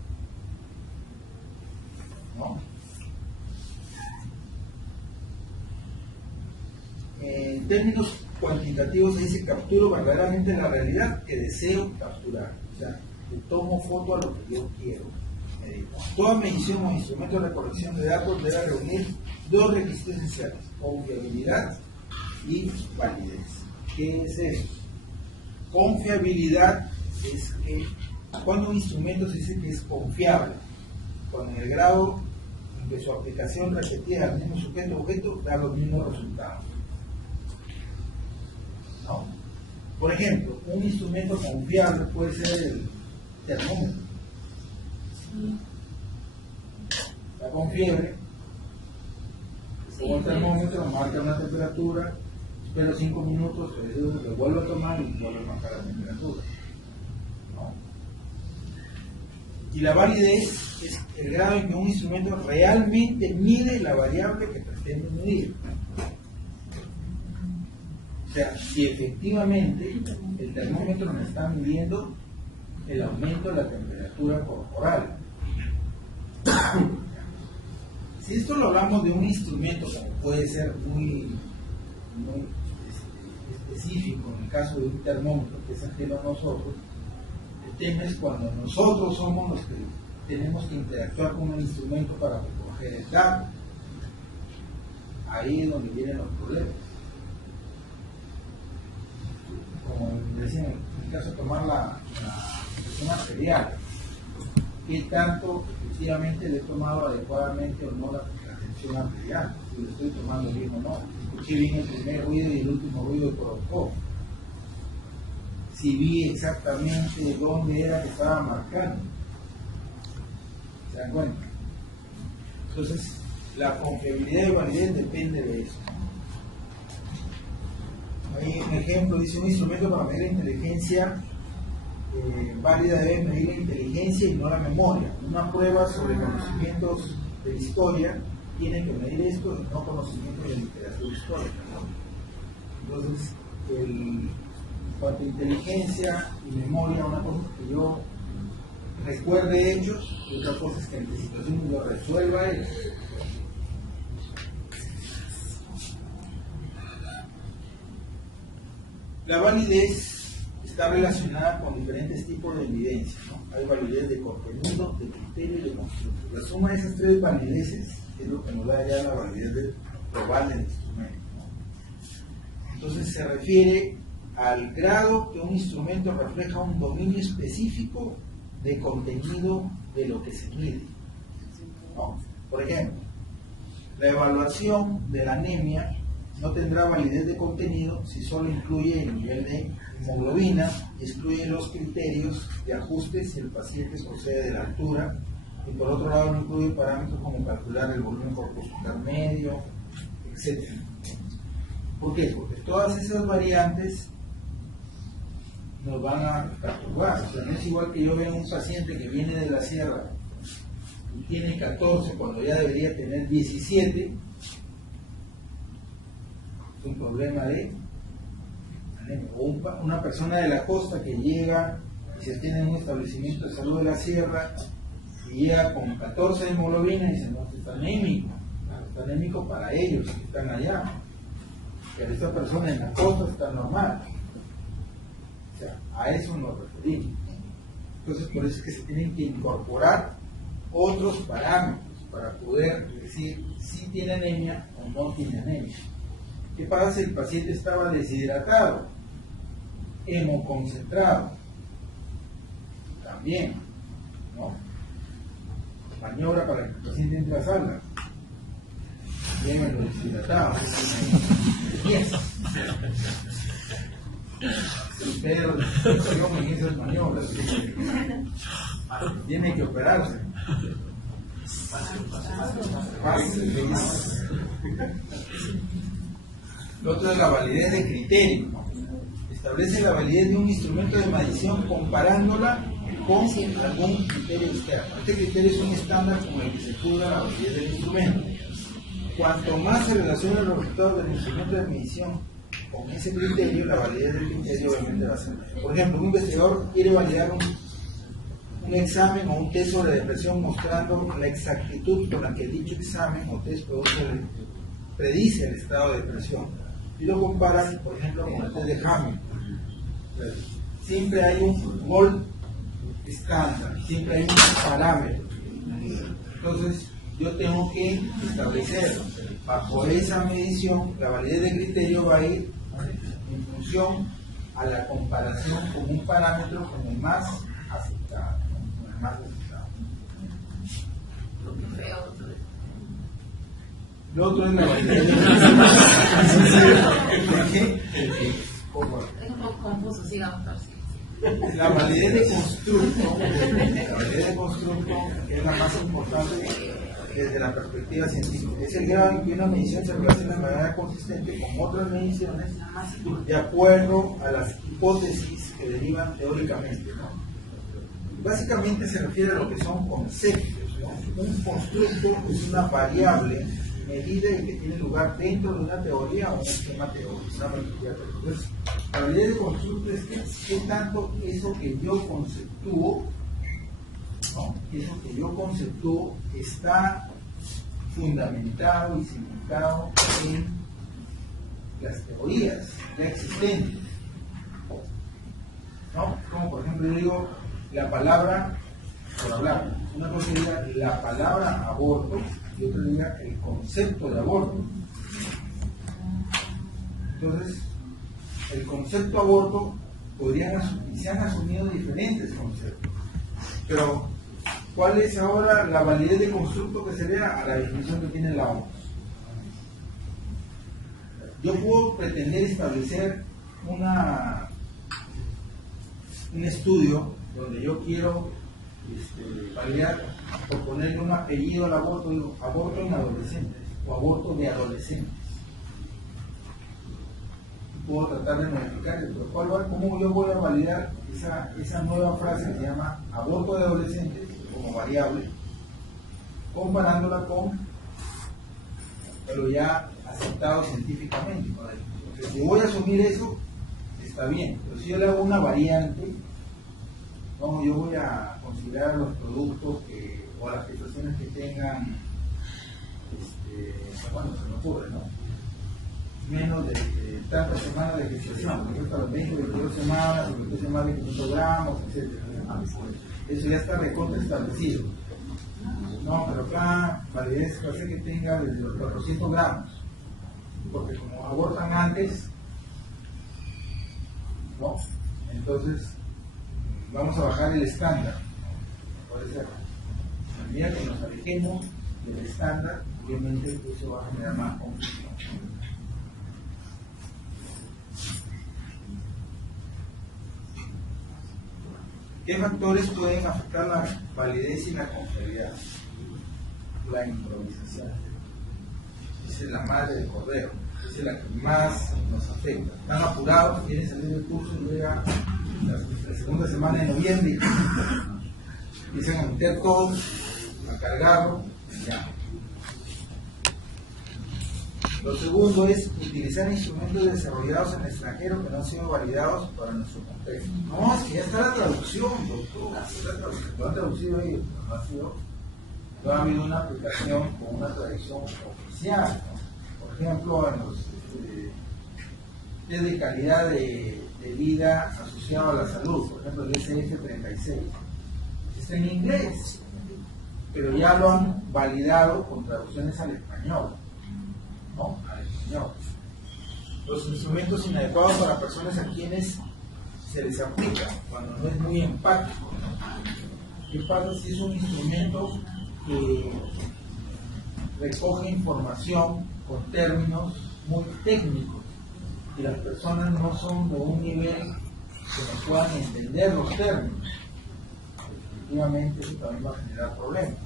¿no? En términos cuantitativo se dice capturo verdaderamente la realidad que deseo capturar. O sea, le tomo foto a lo que yo quiero medir. Toda medición o instrumento de recolección de datos debe reunir dos requisitos esenciales: confiabilidad y validez. ¿Qué es eso? Confiabilidad es que cuando un instrumento se dice que es confiable, cuando en el grado en que su aplicación repetida al mismo sujeto objeto da los mismos resultados. ¿No? Por ejemplo, un instrumento confiable puede ser el termómetro. Está con fiebre, pongo el termómetro, marca una temperatura, espero 5 minutos, lo vuelvo a tomar y vuelvo a marcar la temperatura. ¿No? Y la validez es el grado en que un instrumento realmente mide la variable que pretende medir. O sea, si efectivamente el termómetro me está midiendo el aumento de la temperatura corporal. Si esto lo hablamos de un instrumento como puede ser muy específico, en el caso de un termómetro que es ajeno a nosotros, el tema es cuando nosotros somos los que tenemos que interactuar con el instrumento para recoger el dato. Ahí es donde vienen los problemas. Como decía, en el caso de tomar la presión arterial, ¿qué tanto efectivamente le he tomado adecuadamente o no la tensión arterial? Si le estoy tomando bien o no. Escuché bien el primer ruido y el último ruido que provocó. Si vi exactamente dónde era que estaba marcando. ¿Se dan cuenta? Entonces, la confiabilidad y validez depende de eso. Hay un ejemplo, dice: un instrumento para medir la inteligencia válida debe medir la inteligencia y no la memoria. Una prueba sobre conocimientos de historia tiene que medir esto y no conocimientos de literatura histórica, ¿no? Entonces, en cuanto a inteligencia y memoria, una cosa es que yo recuerde hechos y otra cosa es que en la situación lo resuelva él. La validez está relacionada con diferentes tipos de evidencia, ¿no? Hay validez de contenido, de criterio y de construcción. La suma de esas tres valideces es lo que nos da ya la validez global del instrumento, ¿no? Entonces se refiere al grado que un instrumento refleja un dominio específico de contenido de lo que se mide, ¿no? Por ejemplo, la evaluación de la anemia no tendrá validez de contenido si solo incluye el nivel de hemoglobina, excluye los criterios de ajuste si el paciente procede de la altura, y por otro lado no incluye parámetros como calcular el volumen corpuscular medio, etc. ¿Por qué? Porque todas esas variantes nos van a perturbar. O sea, no es igual que yo vea un paciente que viene de la sierra y tiene 14 cuando ya debería tener 17. Es un problema de anemia. O una persona de la costa que llega y se tiene en un establecimiento de salud de la sierra y llega con 14 de hemoglobina y dice: no, está anémico. Claro, está anémico para ellos que están allá, pero esta persona en la costa está normal. O sea, a eso nos referimos. Entonces, por eso es que se tienen que incorporar otros parámetros para poder decir si tiene anemia o no tiene anemia. ¿Qué pasa si el paciente estaba deshidratado, hemoconcentrado? También, ¿no? Maniobra para que el paciente entre a sala. Bien, lo deshidratado. Yes. Pero yo en esas maniobras tiene que operarse. Lo otro es la validez de criterio, ¿no? Establece la validez de un instrumento de medición comparándola con algún criterio externo. Este criterio es un estándar con el que se juzga la validez del instrumento. Cuanto más se relaciona los resultados del instrumento de medición con ese criterio, la validez del criterio obviamente va a ser mayor. Por ejemplo, un investigador quiere validar un examen o un test sobre depresión mostrando la exactitud con la que dicho examen o test predice el estado de depresión. y lo comparan, por ejemplo, con el test de Hamilton. Siempre hay un gol estándar, siempre hay un parámetro. Entonces, yo tengo que establecer bajo esa medición, la validez del criterio va a ir en función a la comparación con un parámetro con el más aceptado, ¿no? Con el más aceptado. Lo otro es la validez de Es un poco confuso, sigamos. la validez de constructo. La validez de constructo es la más importante desde la perspectiva científica. Es el grado en que una medición se relaciona de manera consistente con otras mediciones de acuerdo a las hipótesis que derivan teóricamente, ¿no? Básicamente se refiere a lo que son conceptos, ¿no? Un constructo es una variable medida y que tiene lugar dentro de una teoría o un esquema teórico, una metodología teórica. Entonces, la validez de constructo es qué tanto eso que yo conceptúo, ¿no? Eso que yo conceptúo está fundamentado y cimentado en las teorías ya existentes, ¿no? Como por ejemplo yo digo la palabra, por hablar, una cosa diga la palabra aborto y otra diga el concepto de aborto. Entonces, el concepto aborto se han asumido diferentes conceptos, pero ¿cuál es ahora la validez de constructo que se vea a la definición que tiene la OMS? Yo puedo pretender establecer un estudio donde yo quiero validar por ponerle un apellido al aborto, digo aborto en adolescentes o aborto de adolescentes. Puedo tratar de modificar, pero ¿cómo yo voy a validar esa nueva frase que se llama aborto de adolescentes como variable, comparándola con lo ya aceptado científicamente? Entonces, si voy a asumir eso, está bien, pero si yo le hago una variante, ¿no? Yo voy a considerar los productos o las situaciones que tengan, bueno, se me ocurre, ¿no? Menos de tantas semanas de gestación, por ejemplo, a las 20, 22 semanas, 22 semanas de 500 gramos, etc. Eso ya está recontra establecido. No, pero acá validez va a ser que tenga desde los 400 gramos, porque como abortan antes, ¿no? Entonces, vamos a bajar el estándar. Puede ser. A medida que nos alejemos del estándar, obviamente eso va a generar más confusión. ¿Qué factores pueden afectar la validez y la confiabilidad? La improvisación. Esa es la madre del cordero. Esa es la que más nos afecta. Están apurados, quieren salir del curso y llega la segunda semana de noviembre y empiezan a meter todo, a cargarlo, y ya. Lo segundo es utilizar instrumentos desarrollados en el extranjero que no han sido validados para nuestro contexto. No, es que ya está la traducción, doctor. Lo han traducido ellos, pero no ha habido una aplicación con una traducción oficial, ¿no? Por ejemplo, en los test de calidad de vida asociado a la salud, por ejemplo el SF36, está en inglés, pero ya lo han validado con traducciones al español. ¿No? Al español. Los instrumentos inadecuados para personas a quienes se les aplica cuando no es muy empático, ¿no? ¿Qué pasa si es un instrumento que recoge información con términos muy técnicos y las personas no son de un nivel que no puedan entender los términos? Efectivamente eso también va a generar problemas.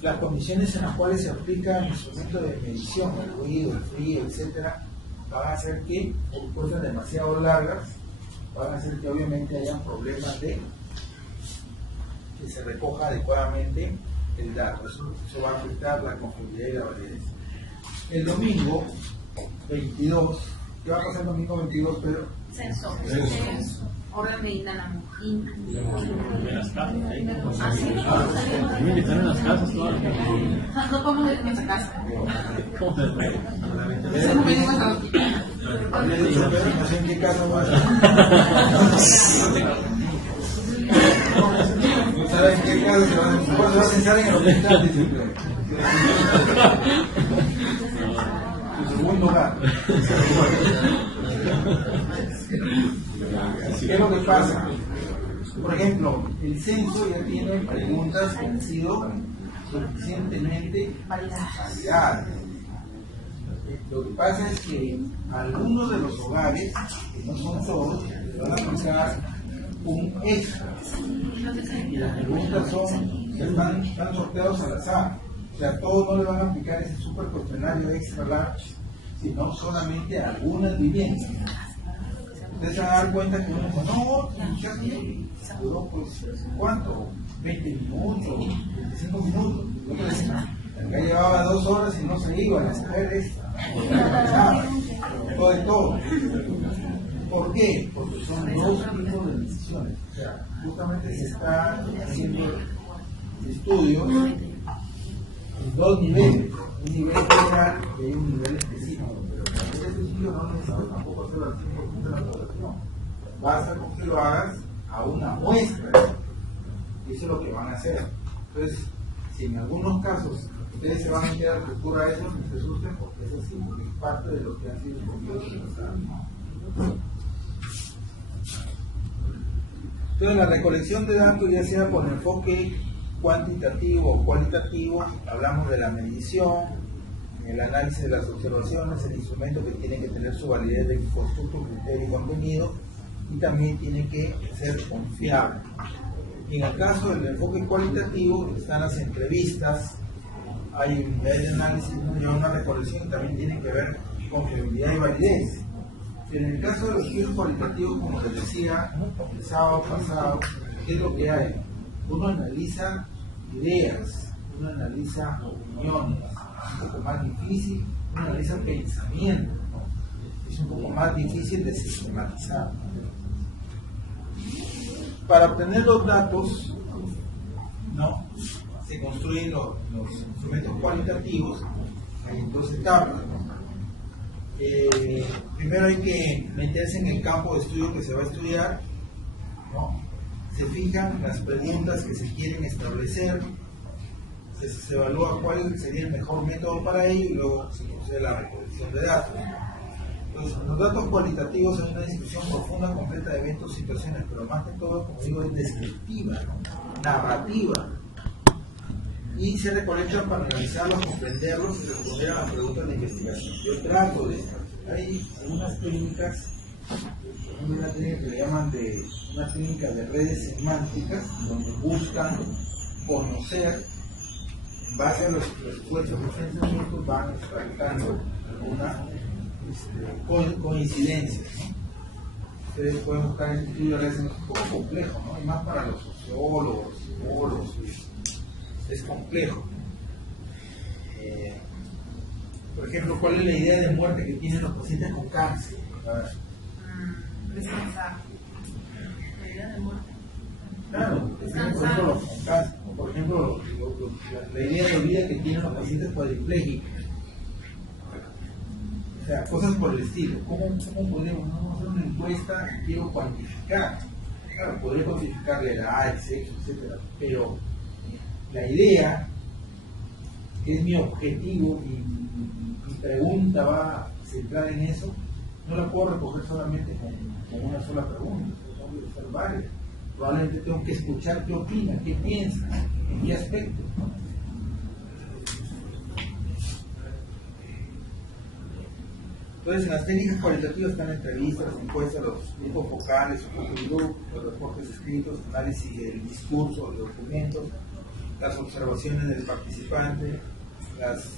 Las condiciones en las cuales se aplica el instrumento de medición, el ruido, el frío, etcétera, van a hacer que, por cosas demasiado largas, van a hacer que obviamente hayan problemas de que se recoja adecuadamente el dato. Eso va a afectar la confiabilidad y la validez. El domingo 22, ¿qué va a pasar el domingo 22, Pedro? Censo. orden de Indanamo. En las casas, ahí. Ah, sí. También están en las casas todas. No podemos ir en esa casa. ¿Cómo se ve? Se me viene con los Le he dicho, pero no sé en qué caso va a no sabe en qué caso se va a pensar en el hospital, dice. Su segundo hogar. ¿Qué es lo que pasa? Por ejemplo, el censo ya tiene preguntas que han sido suficientemente validadas. Lo que pasa es que algunos de los hogares, que no son todos, le van a aplicar un extra. Y las preguntas están sorteados al azar. O sea, todos no le van a aplicar ese super cuestionario extra large, sino solamente a algunas viviendas. Ustedes se van a dar cuenta que uno dice, no, ya duró pues, ¿cuánto? 20 minutos, 25 minutos. Y otro dice, acá llevaba 2 horas y no se iba, la mujer esta, todo de todo. ¿Por qué? Porque son 2 tipos de decisiones. O sea, justamente se está haciendo estudios en 2 niveles. Un nivel general y hay un nivel específico. Pero este estudio no necesita tampoco hacerlo al 100% de la población. Basta con que lo hagas a una muestra. Y eso es lo que van a hacer. Entonces, si en algunos casos ustedes se van a quedar que ocurra eso, no se asusten porque es así, porque es parte de lo que han sido escogidos en los años. Entonces, la recolección de datos, ya sea por enfoque cuantitativo o cualitativo, hablamos de la medición, el análisis de las observaciones, el instrumento que tiene que tener su validez de constructo, criterio y contenido, y también tiene que ser confiable. En el caso del enfoque cualitativo, están las entrevistas, hay un nivel de análisis, y una recolección que también tiene que ver con fiabilidad y validez. En el caso de los estudios cualitativos, como les decía el sábado pasado, ¿qué es lo que hay? Uno analiza ideas, uno analiza opiniones, es un poco más difícil, uno analiza pensamiento, ¿no? Es un poco más difícil de sistematizar. Para obtener los datos, ¿no? Se construyen los instrumentos cualitativos en 2 etapas, ¿no? Primero hay que meterse en el campo de estudio que se va a estudiar, ¿no? Se fijan las preguntas que se quieren establecer, se evalúa cuál sería el mejor método para ello y luego se procede a la recolección de datos. Entonces, los datos cualitativos son una descripción profunda, completa de eventos, situaciones, pero más que todo, como digo, es descriptiva, ¿no? Narrativa. Y se recolectan para analizarlos, comprenderlos y responder a las preguntas de investigación. Yo trato de... Hay algunas técnicas, una técnica que le llaman de una técnica de redes semánticas, donde buscan conocer, en base a los esfuerzos de pensamientos, van extractando algunas coincidencias, ¿no? Ustedes pueden buscar en este estudio, a veces es un poco complejo, ¿no? Y más para los sociólogos, psicólogos, es complejo. Por ejemplo, ¿cuál es la idea de muerte que tienen los pacientes con cáncer? Descansar. La idea de muerte. Claro, por ejemplo, los con cáncer, o por ejemplo, la idea de vida que tienen los pacientes cuadriplégicos. O sea, cosas por el estilo. ¿Cómo podemos? Vamos a hacer una encuesta y quiero cuantificar. Claro, podría cuantificar la edad, el sexo, etc. Pero la idea, que es mi objetivo y mi pregunta va a centrar en eso, no la puedo recoger solamente con una sola pregunta, tengo que hacer varias. Probablemente tengo que escuchar qué opina, qué piensa, en qué aspecto. Entonces, en las técnicas cualitativas están entrevistas, las encuestas, los grupos focales, los reportes escritos, análisis del discurso, de documentos, las observaciones del participante, las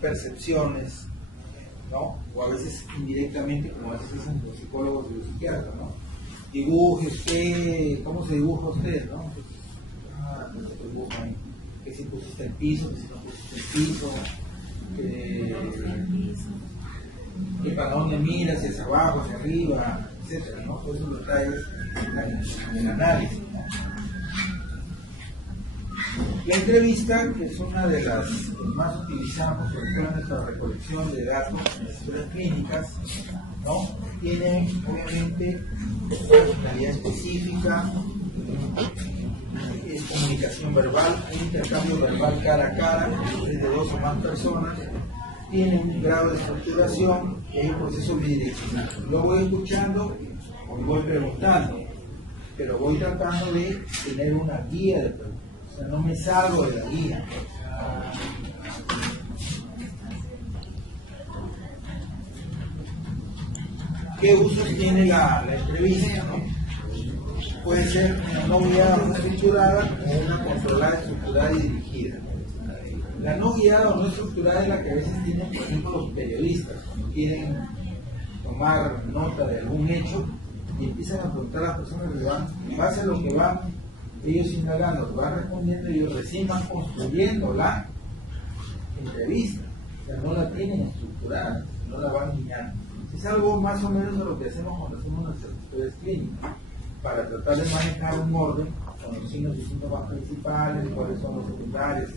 percepciones, ¿no? O a veces indirectamente, como a veces hacen los psicólogos y los psiquiatras, ¿no? Dibuje usted, ¿cómo se dibuja usted, no? Pues se dibuja ahí, que si pusiste el piso, que si no pusiste el piso, que para dónde miras, si hacia abajo, hacia arriba, etcétera, ¿no? Todo eso lo trae el análisis, ¿no? La entrevista, que es una de las que más utilizamos, sobre todo en nuestra recolección de datos en estudios clínicas, ¿no? Tiene obviamente una finalidad específica, es comunicación verbal, un intercambio verbal cara a cara entre dos o más personas, tiene un grado de estructuración y hay un proceso bidireccional. Lo voy escuchando o voy preguntando, pero voy tratando de tener una guía de preguntas. O sea, no me salgo de la guía. ¿Qué usos tiene la entrevista, ¿no? Puede ser una no guiada o no estructurada o una controlada, estructurada y dirigida. La no guiada o no estructurada es la que a veces tienen, por ejemplo, los periodistas, cuando quieren tomar nota de algún hecho y empiezan a preguntar a las personas que van, en base a lo que van ellos indagando, van respondiendo y ellos recién van construyendo la entrevista. O sea, no la tienen estructurada, no la van guiando. Es algo más o menos de lo que hacemos cuando hacemos nuestras estudios clínicas, para tratar de manejar un orden con los signos y síntomas principales, cuáles son los secundarios.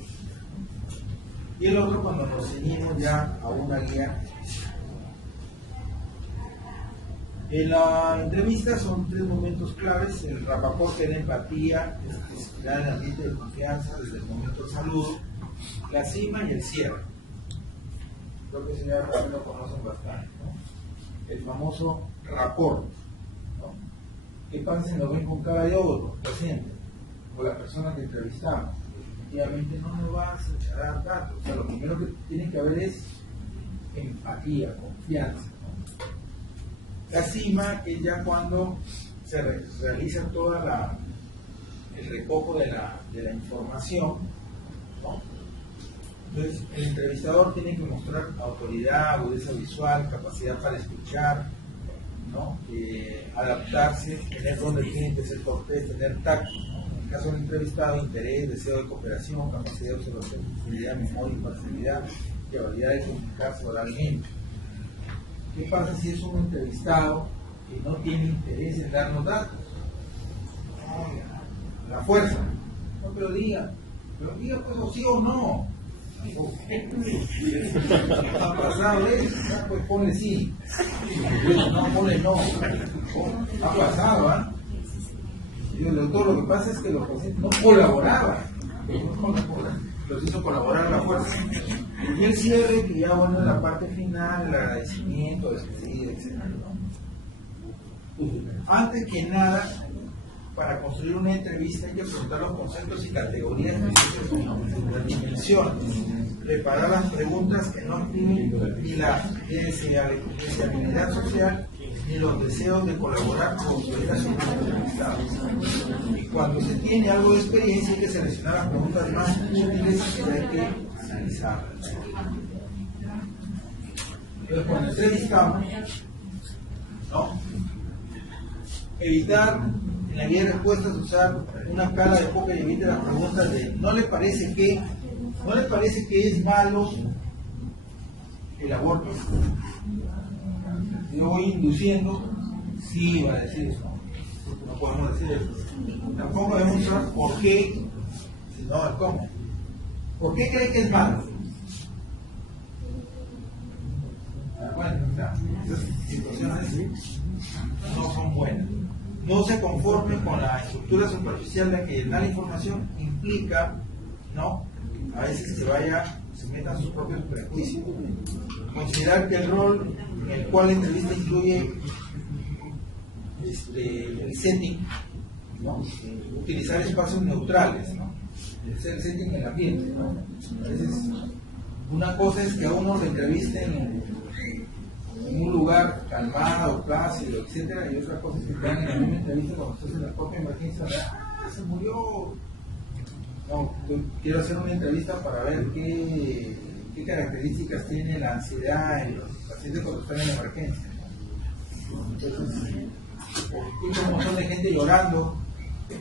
Y el otro cuando nos ceñimos ya a una guía. En la entrevista son 3 momentos claves: el rapport, que es la empatía, es crear el ambiente de confianza desde el momento del saludo, la cima y el cierre. Creo que ya lo conocen bastante, ¿no? El famoso rapport, ¿no? ¿Qué pasa si lo ven con cara de otro paciente o la persona que entrevistamos? Definitivamente no nos vas a dar datos. O sea, lo primero que tiene que haber es empatía, confianza, ¿no? La cima, que es ya cuando se realiza toda el recojo de la información, ¿no? Entonces, el entrevistador tiene que mostrar autoridad, agudeza visual, capacidad para escuchar, ¿no? Adaptarse, tener donde tiene que ser cortés, tener tacto, ¿no? En el caso del entrevistado, interés, deseo de cooperación, capacidad de observación, sensibilidad, memoria, imparcialidad y habilidad de comunicarse oralmente. ¿Qué pasa si es un entrevistado que no tiene interés en darnos datos? No, la fuerza. No, pero diga pues o sí o no. ¿Ha pasado eso? Pues ponle sí. No, ponle no. Ha pasado, ¿ah? Digo, doctor, lo que pasa es que los pacientes no colaboraban. Los hizo colaborar a la fuerza. Y el cierre, que ya bueno, en la parte final, el agradecimiento, despedida, etc., ¿no? Antes que nada, para construir una entrevista hay que preguntar los conceptos y categorías que existen, las dimensiones, preparar las preguntas que no activen ni la deseabilidad social ni los deseos de colaborar con los entrevistados. Y cuando se tiene algo de experiencia hay que seleccionar las preguntas más útiles y hay que analizarlas. Entonces, cuando entrevistamos, ¿no? Evitar en la guía de respuestas usar una cara de poca y evite las preguntas de ¿no le parece que es malo el aborto? Yo voy induciendo, sí va a decir eso, no podemos decir eso. Tampoco debemos usar por qué, sino el cómo. ¿Por qué cree que es malo? Bueno, esas situaciones no son buenas. No se conforme con la estructura superficial de que dar la información implica, ¿no? A veces se metan sus propios prejuicios. Considerar que el rol en el cual la entrevista incluye el setting, ¿no? Utilizar espacios neutrales, ¿no? El setting en el ambiente, ¿no? A veces, una cosa es que a uno le entrevisten en un lugar calmado, plácido, etcétera, y otra cosa es que vean en la misma entrevista cuando estás en la propia emergencia, se murió. No, quiero hacer una entrevista para ver qué características tiene la ansiedad en los pacientes cuando están en la emergencia. Entonces, escucho un montón de gente llorando,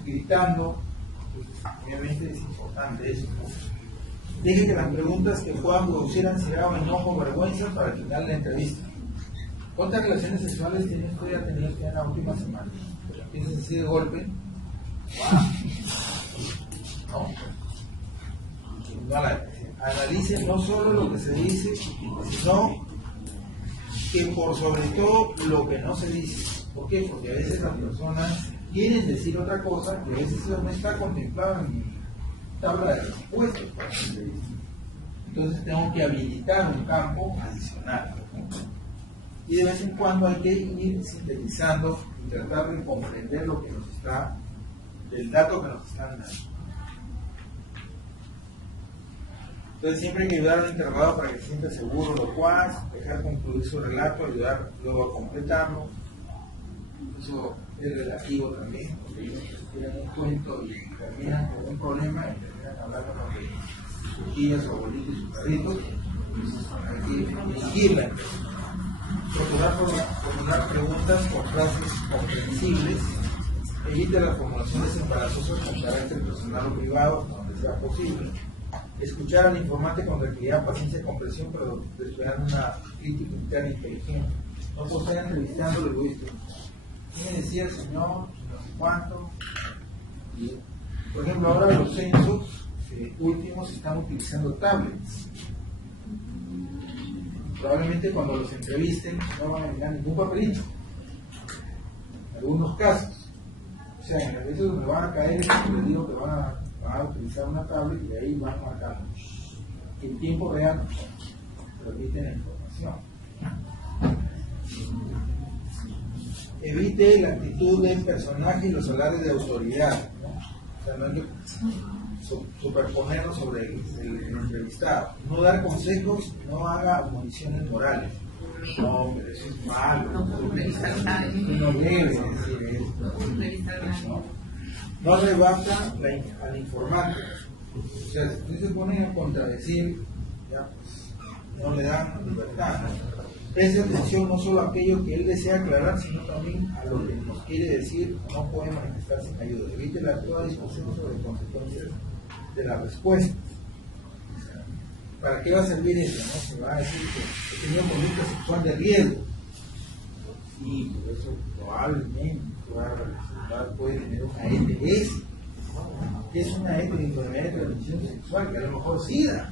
gritando, pues, obviamente es importante eso, ¿no? Deje que las preguntas que puedan producir ansiedad o enojo o vergüenza para al final de la entrevista. ¿Cuántas relaciones sexuales tiene usted ya tenido en la última semana? ¿Empiezas así de golpe? ¡Wow! No, analice no solo lo que se dice, sino que por sobre todo lo que no se dice. ¿Por qué? Porque a veces las personas quieren decir otra cosa y a veces eso no está contemplado en mi tabla de respuestas. Entonces tengo que habilitar un campo adicional. Y de vez en cuando hay que ir sintetizando y tratar de comprender lo que nos está, el dato que nos están dando. Entonces siempre hay que ayudar al interrogado para que se sienta seguro, locuaz, dejar concluir su relato, ayudar luego a completarlo. Eso es relativo también, porque ellos tienen un cuento y terminan con un problema y terminan hablando de sus tías, sus abuelitos y sus perritos. Hay que dirigirla. Procurar formular preguntas con frases comprensibles. Evite las formulaciones embarazosas con carácter personal o privado, donde sea posible. Escuchar al informante con tranquilidad, paciencia y comprensión, pero despegar una crítica interna inteligente. No por estar entrevistándolo y luego ¿qué me decía el señor? No sé cuánto. Y, por ejemplo, ahora los censos últimos están utilizando tablets. Probablemente cuando los entrevisten no van a enviar ningún papelito. En algunos casos. O sea, en las veces donde van a caer, les digo que van a utilizar una tablet y de ahí van a marcar en tiempo real permiten la información. Evite la actitud del personaje y los salares de autoridad, ¿no? O sea, no hay que superponernos sobre el entrevistado. No dar consejos, no haga admoniciones morales. No, pero eso es malo. No entrevistar a nadie. No debe decir eso. No entrevistar a nadie. No arrebata al informante. O sea, si usted se pone a contradecir, ya pues no le dan libertad. Preste atención no solo a aquello que él desea aclarar, sino también a lo que nos quiere decir o no puede manifestar sin ayuda. Evite la toda discusión sobre consecuencias de la respuesta. O sea, ¿para qué va a servir eso? ¿No? Se va a decir que he tenido conducta sexual de riesgo. Y por eso probablemente puede tener una ETS. ¿Qué es una ETS? Enfermedad de transmisión sexual, que a lo mejor SIDA.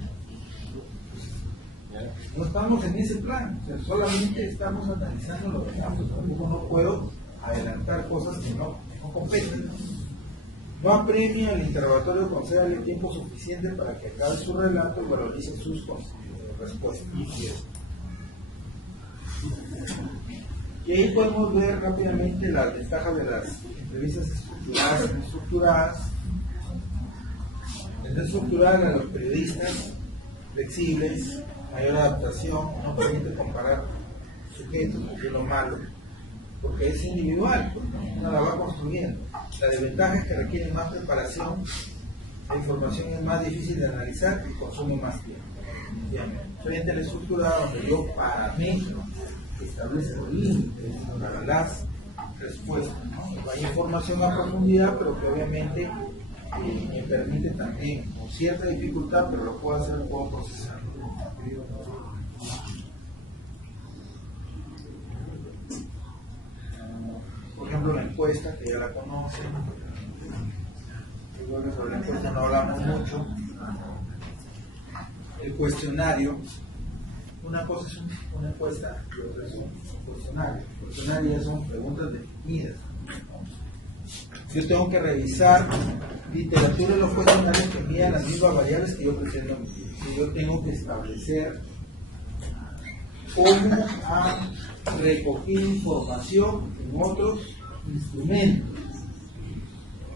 No estamos en ese plan, o sea, solamente estamos analizando lo que estamos. Tampoco no puedo adelantar cosas que no competen. No apremia el interrogatorio, concédale tiempo suficiente para que acabe su relato y valorice sus respuestas. Y ahí podemos ver rápidamente las ventajas de las entrevistas estructuradas y no estructuradas. Las estructuradas a los periodistas flexibles, mayor adaptación, no permite comparar sujetos, porque es lo malo, porque es individual, uno la va construyendo. La desventaja es que requiere más preparación, la información es más difícil de analizar y consume más tiempo. Bien, frente a la estructura donde yo parámetro, establezco límites para las respuestas, ¿no? Hay información a profundidad, pero que obviamente me permite también con cierta dificultad, pero lo puedo hacer, puedo procesar. Por ejemplo, la encuesta, que ya la conocen. Yo creo que sobre la encuesta no hablamos mucho. El cuestionario. Una cosa es una encuesta y otra es un cuestionario. El cuestionario ya son preguntas definidas. Yo tengo que revisar literatura de los cuestionarios que midan las mismas variables que yo pretendo medir. Yo tengo que establecer cómo ha recogido información en otros instrumentos.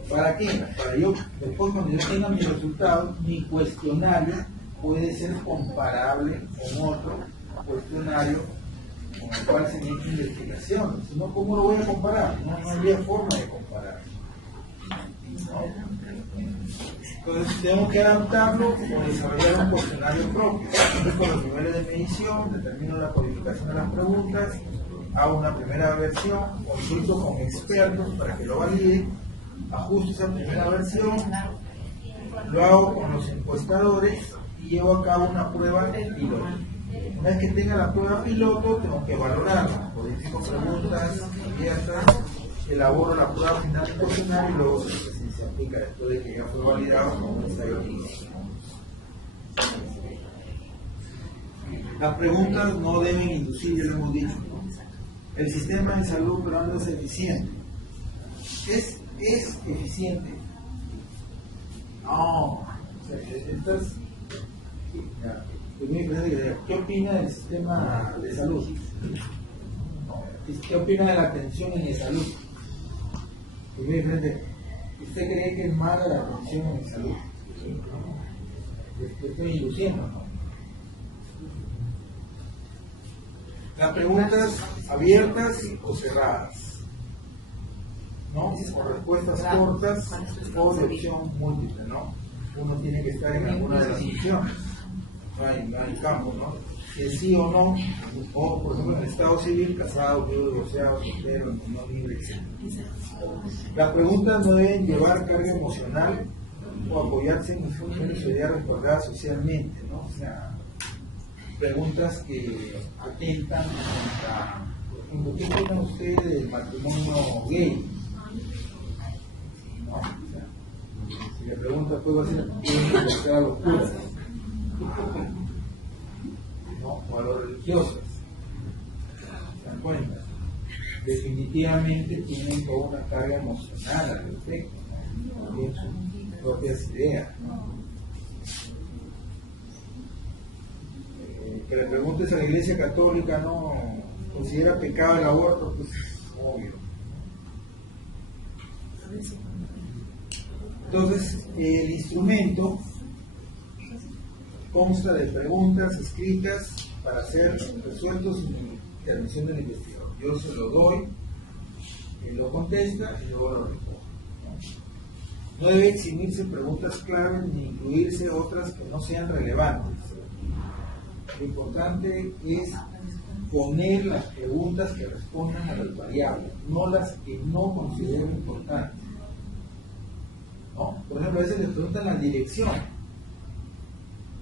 ¿Para qué? Para yo, después cuando yo tenga mis resultados, mi cuestionario puede ser comparable con otro cuestionario con el cual se me hizo investigación. Si no, ¿cómo lo voy a comparar? No habría forma de comparar. Entonces tengo que adaptarlo o desarrollar un cuestionario propio. Con los niveles de medición, determino la codificación de las preguntas, hago una primera versión, consulto con expertos para que lo validen, ajusto esa primera versión, lo hago con los encuestadores y llevo a cabo una prueba piloto. Una vez que tenga la prueba piloto, tengo que valorarla. Por 5 preguntas abiertas, elaboro la prueba final del cuestionario y luego se aplica después de que ya fue validado con un ensayo clínico. Las preguntas no deben inducir, ya lo hemos dicho, ¿no? El sistema de salud peruano es eficiente. ¿Es eficiente? No. O sea, ¿qué opina del sistema de salud? ¿Qué opina de la atención en salud? ¿Usted cree que es mala la atención en salud? Estoy induciendo, ¿no? Las preguntas abiertas o cerradas, ¿no? O respuestas cortas o de opción múltiple, ¿no? Uno tiene que estar en alguna de las opciones. No hay campo, ¿no? Si es sí o no, o por ejemplo en el estado civil, casado, viudo, divorciado, soltero, no libre, etc. Las preguntas no deben llevar carga emocional o apoyarse en funciones o ideas recordadas socialmente, ¿no? O sea, preguntas que atentan contra, por ejemplo, ¿qué opina usted del matrimonio gay? ¿No? O sea, si le pregunta, puedo hacer a los curas, ¿no? O a los religiosos. ¿Se dan cuenta? Definitivamente tienen toda una carga emocional al respecto, ¿no? También sus propias ideas, ¿no? Que le preguntes a la Iglesia Católica, ¿no? ¿Considera pecado el aborto? Pues obvio. Entonces, el instrumento consta de preguntas escritas para ser resueltos sin intervención del investigador. Yo se lo doy, él lo contesta y luego lo respondo. No debe eximirse preguntas claves ni incluirse otras que no sean relevantes. Lo importante es poner las preguntas que respondan a las variables, no las que no considero importantes. ¿No? Por ejemplo, a veces les preguntan la dirección.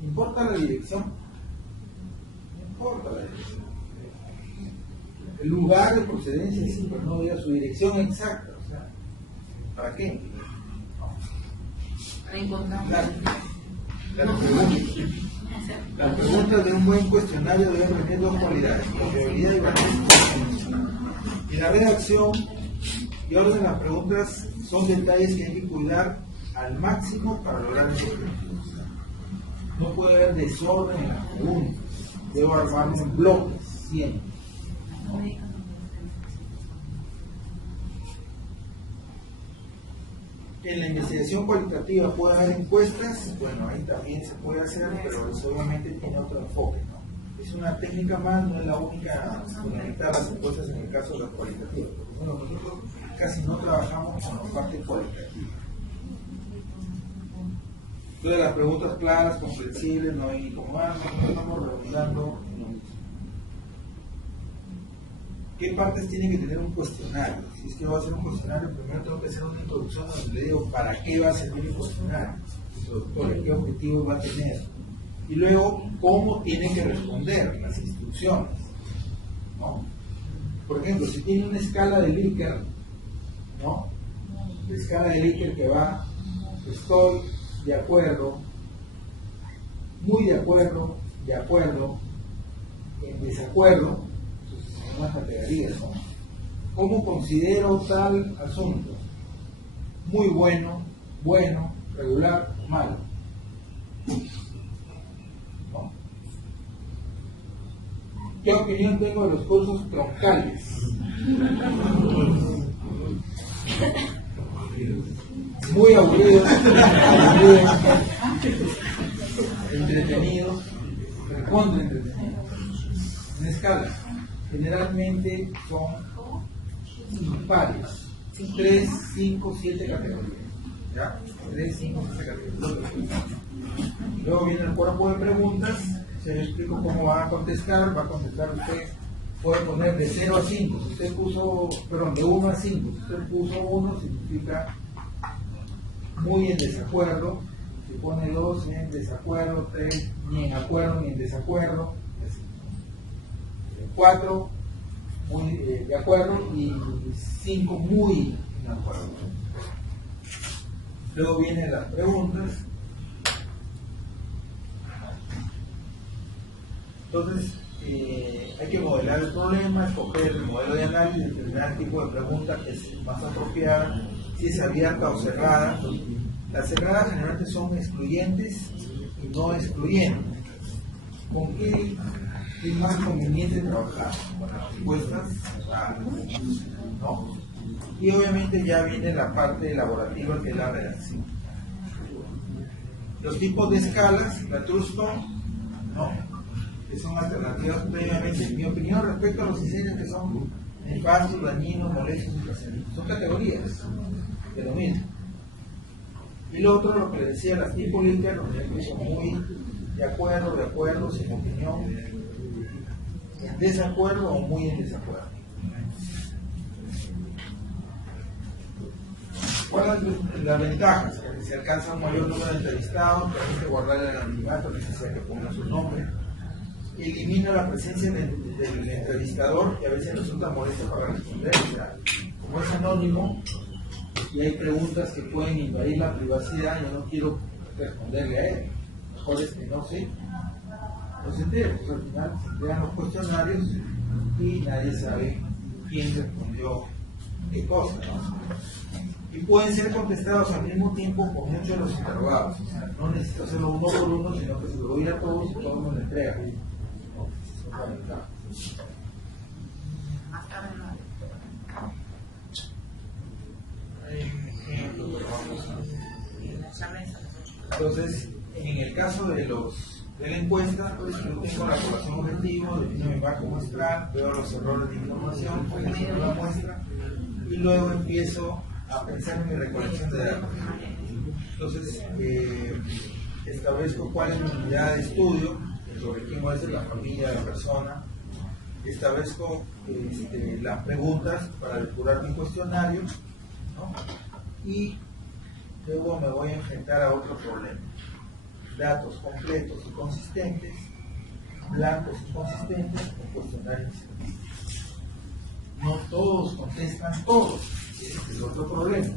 ¿Importa la dirección? No importa la dirección. El lugar de procedencia sí, pero no diga su dirección exacta. O sea, ¿para qué? Para encontrar. Las preguntas de un buen cuestionario deben tener dos cualidades: confiabilidad y validez. Y la redacción y orden de las preguntas son detalles que hay que cuidar al máximo para lograr esos objetivos. No puede haber desorden en las preguntas. Debo armarme en bloques, siempre. ¿No? En la investigación cualitativa puede haber encuestas, bueno, ahí también se puede hacer, pero eso obviamente tiene otro enfoque, ¿no? Es una técnica más, no es la única fundamental las encuestas en el caso de las cualitativas. Bueno, nosotros casi no trabajamos con la parte cualitativa. Entonces las preguntas claras, comprensibles, no hay ni con más, no estamos redundando en lo mismo. ¿Qué partes tiene que tener un cuestionario? Si es que va a hacer un cuestionario, primero tengo que hacer una introducción donde le digo para qué va a servir el cuestionario, qué objetivos va a tener. Y luego, cómo tiene que responder, las instrucciones, ¿no? Por ejemplo, si tiene una escala de Likert, ¿no? La escala de Likert que va, estoy de acuerdo, muy de acuerdo, en desacuerdo, unas categorías, ¿no? ¿Cómo considero tal asunto? Muy bueno, bueno, regular, malo. ¿No? ¿Qué opinión tengo de los cursos troncales? Muy aburridos, entretenidos, recontra entretenidos. En escala. Generalmente son impares, 3, 5, 7 categorías. ¿Ya? 3, 5, 7 categorías. Luego viene el cuerpo de preguntas, se le explico cómo va a contestar usted, puede poner de 0 a 5, si usted puso, perdón, de 1 a 5, si usted puso 1 significa muy en desacuerdo, si pone 2 en desacuerdo, 3 ni en acuerdo ni en desacuerdo, 4 muy de acuerdo y 5 muy de acuerdo. Luego vienen las preguntas. Entonces, hay que modelar el problema, escoger el modelo de análisis, determinar el tipo de pregunta que es más apropiada, si es abierta o cerrada. Las cerradas generalmente son excluyentes y no excluyentes. ¿Con qué es más conveniente trabajar? Con las respuestas cerradas, ¿no? Y obviamente ya viene la parte elaborativa, que es la redacción. Los tipos de escalas, la Trusston, ¿no?, que son alternativas previamente, en mi opinión, respecto a los diseños que son nefastos, dañinos, molestos y trascendentes. Son categorías de lo mismo. Y lo otro, lo que les decía, las tipo Likert, donde son muy de acuerdo, sin opinión, en desacuerdo o muy en desacuerdo. ¿Cuáles son las ventajas? Que se alcanza un mayor número de entrevistados, permite guardar el anonimato, necesaria que ponga su nombre, elimina la presencia del entrevistador, que a veces resulta molesto para responder. O sea, como es anónimo y hay preguntas que pueden invadir la privacidad, yo no quiero responderle a él. Mejor es que no se entere. Pues al final se crean los cuestionarios y nadie sabe quién respondió qué cosa, ¿no? Y pueden ser contestados al mismo tiempo por muchos de los interrogados. O sea, no necesito hacerlo uno por uno, sino que se lo doy a todos y todos me lo entregan. Entonces, en el caso de la encuesta, pues yo tengo la población objetivo, defino mi marco muestral, veo los errores de información, selecciono la muestra y luego empiezo a pensar en mi recolección de datos. Entonces, establezco cuál es mi unidad de estudio, sobre quién va a ser la familia de la persona, establezco las preguntas para depurar mi cuestionario, ¿no? Y luego me voy a enfrentar a otro problema: datos completos y consistentes, blancos y consistentes, con cuestionarios. No todos contestan todos, ese es otro problema.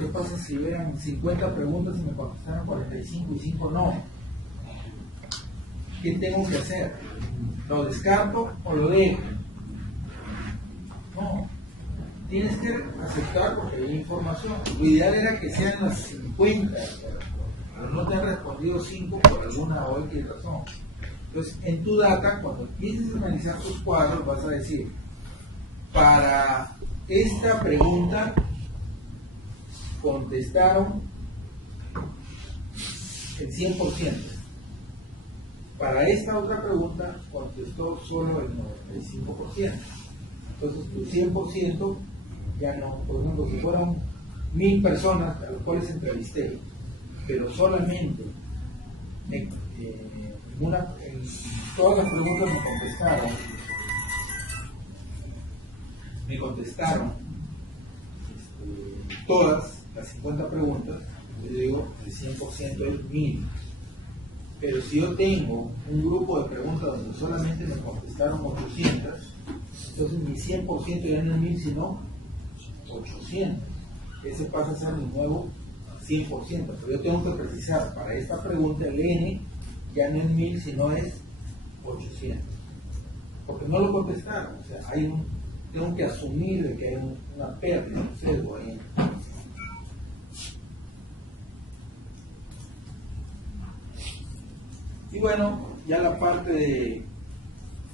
¿Qué pasa si hubieran 50 preguntas y me contestaron 45 y 5 no? ¿Qué tengo que hacer? ¿Lo descarto o lo dejo? No, tienes que aceptar porque hay información. Lo ideal era que sean las 50, pero no te han respondido 5 por alguna o X razón. Entonces, en tu data, cuando empieces a analizar tus cuadros, vas a decir: para esta pregunta contestaron el 100%. Para esta otra pregunta contestó solo el 95%. Entonces tu 100% ya no. Por ejemplo, si fueron 1000 personas a las cuales entrevisté, pero solamente en todas las preguntas me contestaron todas las 50 preguntas, yo digo el 100% es 1000. Pero si yo tengo un grupo de preguntas donde solamente me contestaron 800, entonces mi 100% ya no es 1000 sino 800. Ese pasa a ser mi nuevo 100%. Pero yo tengo que precisar, para esta pregunta el N ya no es 1000 sino es 800. Porque no lo contestaron. O sea, tengo que asumir de que hay una pérdida, un sesgo ahí. Y bueno, ya la parte de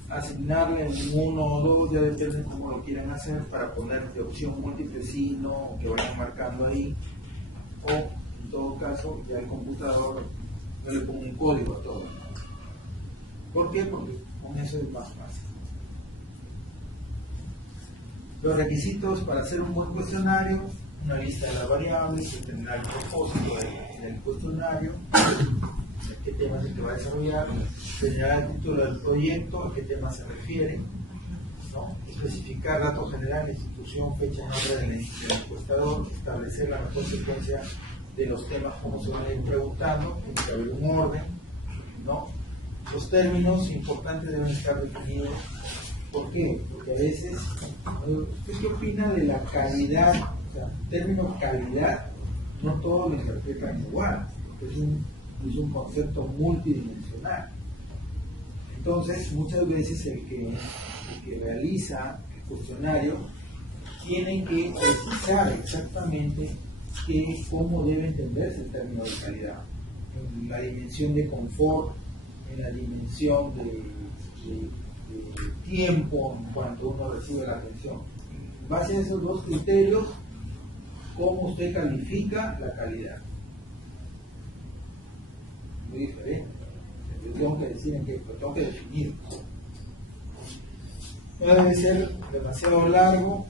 asignarle un 1 o 2, ya depende de cómo lo quieran hacer, para poner de opción múltiple sí, no, que vayan marcando ahí, o en todo caso ya el computador yo le pongo un código a todo. ¿Por qué? Porque con eso es más fácil. Los requisitos para hacer un buen cuestionario: una lista de las variables, determinar el propósito del cuestionario, qué tema se te va a desarrollar, señalar el título del proyecto, a qué tema se refiere, ¿no? Especificar datos generales, institución, fecha y nombre del encuestador, establecer la mejor secuencia de los temas, cómo se van a ir preguntando, tiene que haber un orden, ¿no? los términos importantes deben estar definidos. ¿Por qué? Porque a veces, ¿usted qué opina de la calidad? O sea, el término calidad, no todos lo interpretan igual. Es un concepto multidimensional. Entonces, muchas veces el que realiza el cuestionario tiene que precisar exactamente cómo debe entenderse el término de calidad, en la dimensión de confort, en la dimensión de tiempo en cuanto uno recibe la atención. En base a esos dos criterios, ¿cómo usted califica la calidad? Muy diferente. Yo tengo que decir en qué, lo tengo que definir. No debe ser demasiado largo,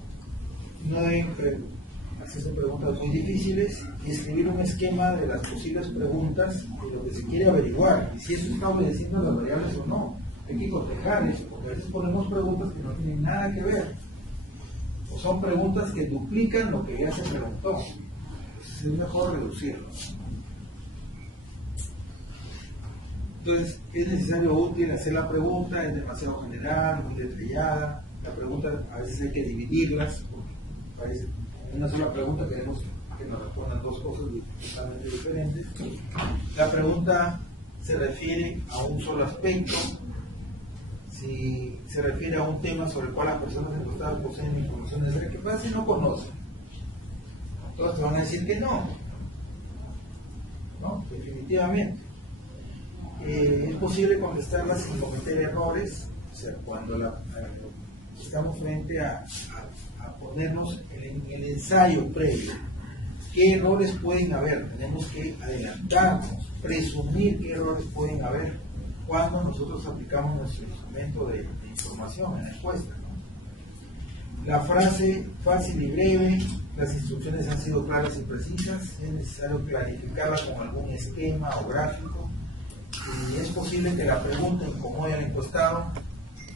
no deben hacerse preguntas muy difíciles y escribir un esquema de las posibles preguntas de lo que se quiere averiguar y si eso está obedeciendo a las variables o no. Hay que cotejar eso, porque a veces ponemos preguntas que no tienen nada que ver o son preguntas que duplican lo que ya se preguntó. Entonces es mejor reducirlo. Entonces, es necesario o útil hacer la pregunta, es demasiado general, muy detallada. La pregunta a veces hay que dividirlas, porque parece en una sola pregunta queremos que nos respondan dos cosas totalmente diferentes. La pregunta se refiere a un solo aspecto. Si se refiere a un tema sobre el cual las personas encuestadas poseen información necesaria, ¿qué pasa si no conocen? Todos te van a decir que no. ¿No? Definitivamente. Es posible contestarlas sin cometer errores, o sea, cuando estamos frente a ponernos en el ensayo previo. ¿Qué errores pueden haber? Tenemos que adelantarnos, presumir qué errores pueden haber cuando nosotros aplicamos nuestro instrumento de información en la encuesta, ¿no? La frase fácil y breve, las instrucciones han sido claras y precisas, es necesario clarificarla con algún esquema o gráfico. Y es posible que la pregunta incomode al encuestado.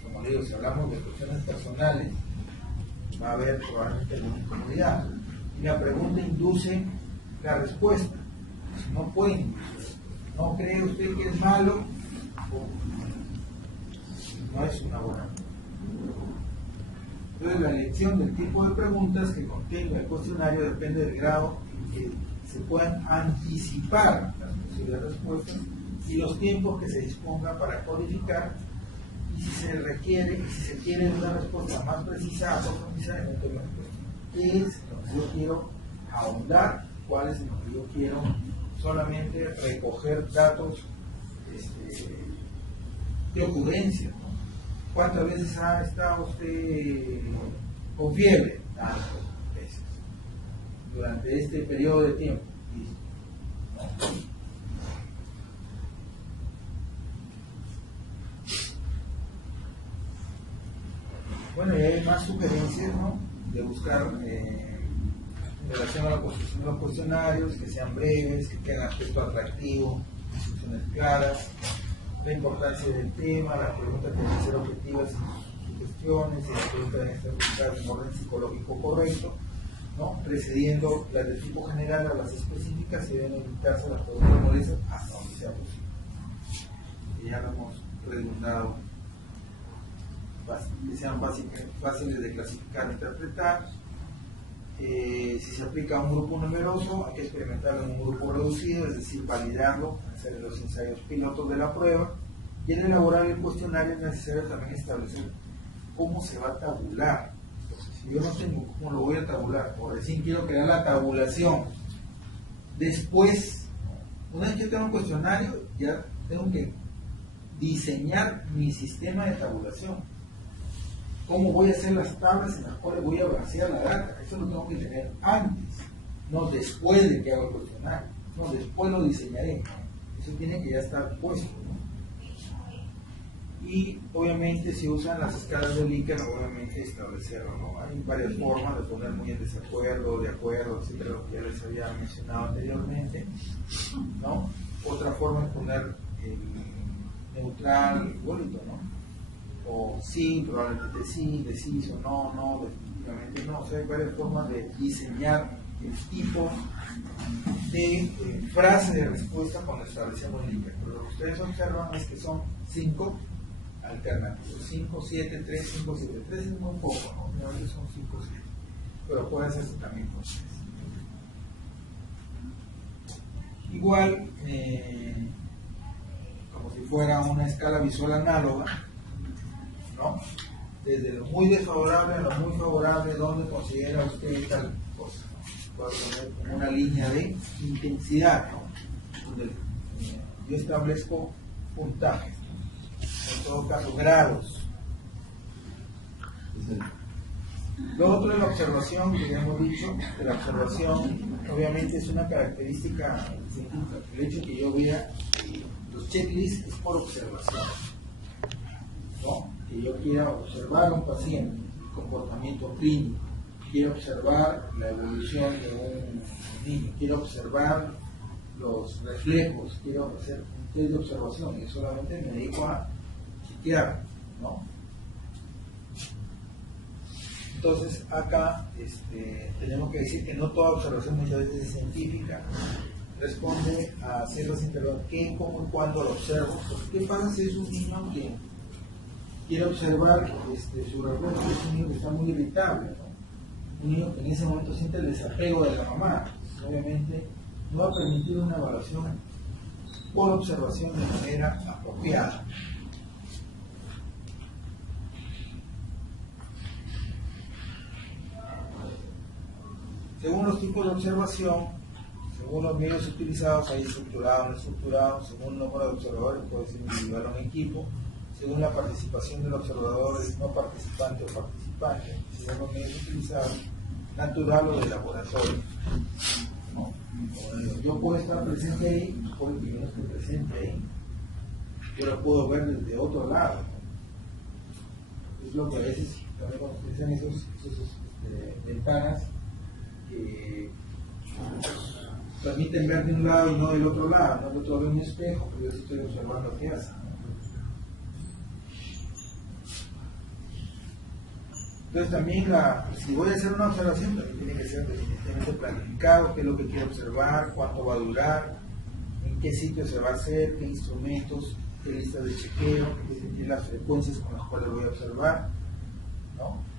Como digo, si hablamos de cuestiones personales, va a haber probablemente alguna incomodidad. Y la pregunta induce la respuesta. No puede inducir. ¿No cree usted que es malo? No es una buena. Entonces, la elección del tipo de preguntas que contenga el cuestionario depende del grado en que se puedan anticipar las posibles respuestas y los tiempos que se disponga para codificar, y si se requiere, si se quiere una respuesta más precisa, profundizar en un tema de cuestión. ¿Qué es lo que yo quiero ahondar? ¿Cuál es lo que yo quiero solamente recoger datos de ocurrencia? ¿No? ¿Cuántas veces ha estado usted con fiebre? Tantas veces. Durante este periodo de tiempo. ¿No? Bueno, y hay más sugerencias, ¿no? De buscar en relación a la construcción de los cuestionarios, que sean breves, que tengan aspecto atractivo, instrucciones claras, la importancia del tema, las preguntas deben ser objetivas en sus cuestiones, y las preguntas deben estar buscadas en orden psicológico correcto, ¿no? Precediendo las de tipo general a las específicas, y deben evitarse las preguntas molestas hasta donde sea posible. Y ya lo hemos redundado. Que sean fáciles de clasificar e interpretar. Si se aplica a un grupo numeroso, hay que experimentarlo en un grupo reducido, es decir, validarlo, hacer los ensayos pilotos de la prueba, y en elaborar el cuestionario es necesario también establecer cómo se va a tabular. Entonces, si yo no tengo cómo lo voy a tabular, o recién quiero crear la tabulación, después, una vez que tengo un cuestionario, ya tengo que diseñar mi sistema de tabulación. ¿Cómo voy a hacer las tablas en las cuales voy a vaciar la data? Eso lo tengo que tener antes, no después de que haga el cuestionario. No, después lo diseñaré. Eso tiene que ya estar puesto, ¿no? Y obviamente si usan las escalas de Likert, obviamente establecerlo, ¿no? Hay varias formas de poner muy en desacuerdo, de acuerdo, etcétera, lo que ya les había mencionado anteriormente, ¿no? Otra forma es poner neutral, igualito, ¿no? O sí, probablemente sí, deciso, no, definitivamente no. O sea, hay varias formas de diseñar el tipo de frase de respuesta cuando establecemos líneas. Pero lo que ustedes observan es que son 5 alternativos: 5, 7, 3, 5, 7. 3 es muy poco, ¿no? Normalmente son 5, 7. Pero puede hacerse también con 3. Igual, como si fuera una escala visual análoga, ¿no? Desde lo muy desfavorable a lo muy favorable, donde considera usted tal cosa, ¿no? Puede poner como una línea de intensidad, ¿no? Donde yo establezco puntajes, ¿no? En todo caso grados. Lo otro es la observación, que ya hemos dicho, que la observación obviamente es una característica científica. El hecho de que yo vea los checklists es por observación, ¿no? Que yo quiera observar a un paciente, el comportamiento clínico, quiero observar la evolución de un niño, quiero observar los reflejos, quiero hacer un test de observación y solamente me dedico a chequear, ¿no? Entonces acá tenemos que decir que no toda observación muchas veces es científica, responde a ciertas interrogantes: ¿qué, cómo y cuándo lo observo? ¿Qué pasa si es un niño que quiere observar su reflejo? Es un niño que está muy irritable, ¿no? Un niño que en ese momento siente el desapego de la mamá. Obviamente no va a permitir una evaluación por observación de manera apropiada. Según los tipos de observación, según los medios utilizados, hay estructurado, no estructurado, según el número de observadores, puede ser individual o en equipo, según la participación del observador, es no participante o participante, según los medios utilizados, natural o de laboratorio, ¿no? Yo puedo estar presente ahí, puede que yo no esté presente ahí, yo lo puedo ver desde otro lado, ¿no? Es lo que a veces también cuando utilizan esas ventanas que permiten ver de un lado y no del otro lado, no del otro lado de un espejo, pero yo sí estoy observando qué hace. Entonces también si voy a hacer una observación, también tiene que ser definitivamente planificado, qué es lo que quiero observar, cuánto va a durar, en qué sitio se va a hacer, qué instrumentos, qué listas de chequeo, qué las frecuencias con las cuales voy a observar, ¿no?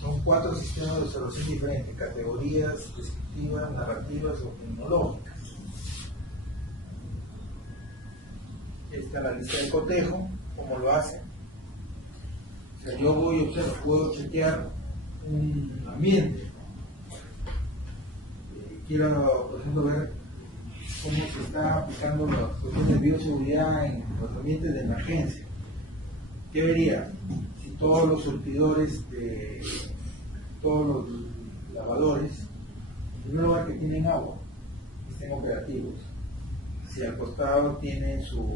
Son 4 sistemas de observación diferentes: categorías, descriptivas, narrativas o tecnológicas. Esta es la lista de cotejo, cómo lo hacen. O sea, yo voy y observo, puedo chequear un ambiente. Quiero, por ejemplo, ver cómo se está aplicando las cuestiones de bioseguridad en los ambientes de emergencia. ¿Qué vería? Si todos los surtidores de todos los lavadores, en primer lugar, que tienen agua, estén operativos. Si al costado tiene su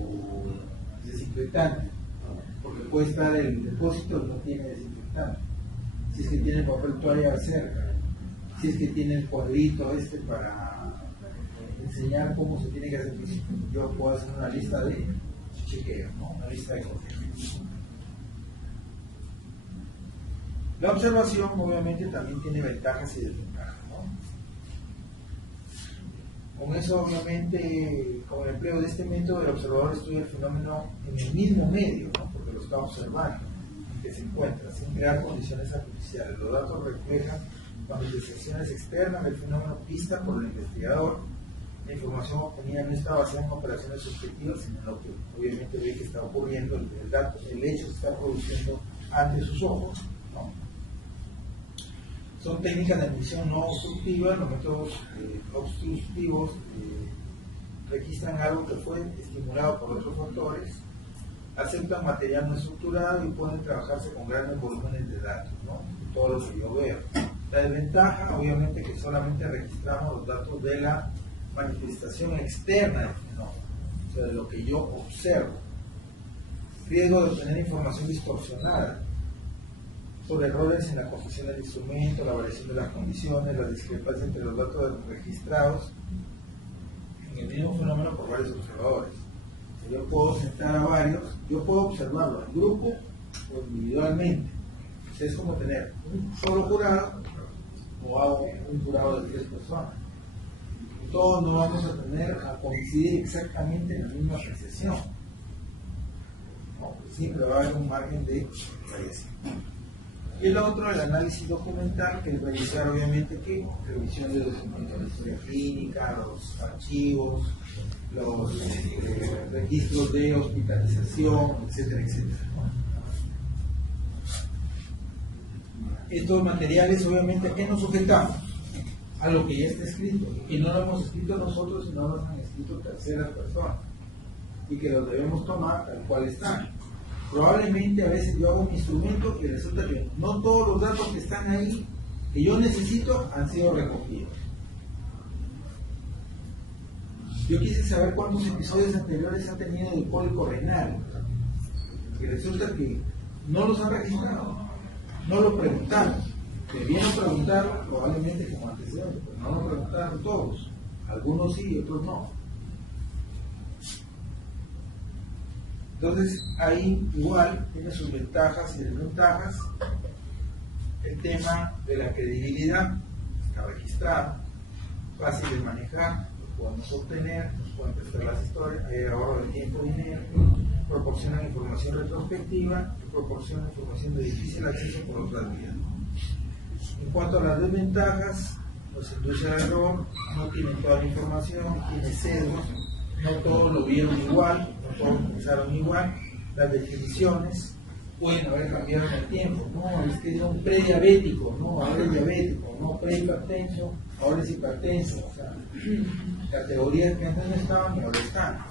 desinfectante, porque puede estar el depósito y no tiene desinfectante. Si es que tiene papel toalla cerca, si es que tiene el cuadrito para enseñar cómo se tiene que hacer, yo puedo hacer una lista de chequeo, ¿no? Una lista de cotejo. La observación obviamente también tiene ventajas y desventajas, ¿no? Con eso obviamente, con el empleo de este método, el observador estudia el fenómeno en el mismo medio, ¿no? Porque lo está observando, en que se encuentra, sin crear condiciones artificiales. Los datos reflejan manifestaciones externas del fenómeno vista por el investigador. La información obtenida no está basada en operaciones subjetivas, sino en lo que obviamente ve que está ocurriendo, el hecho se está produciendo ante sus ojos, ¿no? Son técnicas de medición no obstructivas. Los métodos obstructivos registran algo que fue estimulado por otros factores, aceptan material no estructurado y pueden trabajarse con grandes volúmenes de datos, ¿no? Todo lo que yo veo. La desventaja, obviamente, que solamente registramos los datos de la manifestación externa del fenómeno, o sea, de lo que yo observo. Riesgo de obtener información distorsionada sobre errores en la construcción del instrumento, la variación de las condiciones, la discrepancia entre los datos registrados en el mismo fenómeno por varios observadores. Yo puedo sentar a varios, yo puedo observarlo en grupo o individualmente. Es como tener un solo jurado o hago un jurado de 3 personas. Todos no vamos a tener a coincidir exactamente en la misma apreciación. No, siempre va a haber un margen de variación. Y el otro, el análisis documental, que es revisar obviamente que revisión de documentos de historia clínica, los archivos, los registros de hospitalización, etcétera, etcétera. Estos materiales, obviamente, ¿a qué nos sujetamos? A lo que ya está escrito, y no lo hemos escrito nosotros, sino lo han escrito terceras personas, y que los debemos tomar tal cual están. Probablemente a veces yo hago un instrumento y resulta que no todos los datos que están ahí, que yo necesito, han sido recogidos. Yo quise saber cuántos episodios anteriores ha tenido de cólico renal, y resulta que no los han registrado, no lo preguntaron. Debieron preguntarlo probablemente como antecedentes, pero no lo preguntaron todos. Algunos sí y otros no. Entonces, ahí igual tiene sus ventajas y desventajas. El tema de la credibilidad está registrado, fácil de manejar, lo podemos obtener, nos pueden prestar las historias, hay ahorro de tiempo y dinero, proporcionan información retrospectiva y proporcionan información de difícil acceso por otras vías. En cuanto a las desventajas, nos induce al error, no tienen toda la información, tiene sesgos, no todos lo vieron igual, no todos pensaron igual, las definiciones pueden haber cambiado en el tiempo, no, es que es un prediabético, no, ahora es diabético, no, prehipertenso, ahora es hipertenso, o sea, categorías que antes no estaban y ahora están.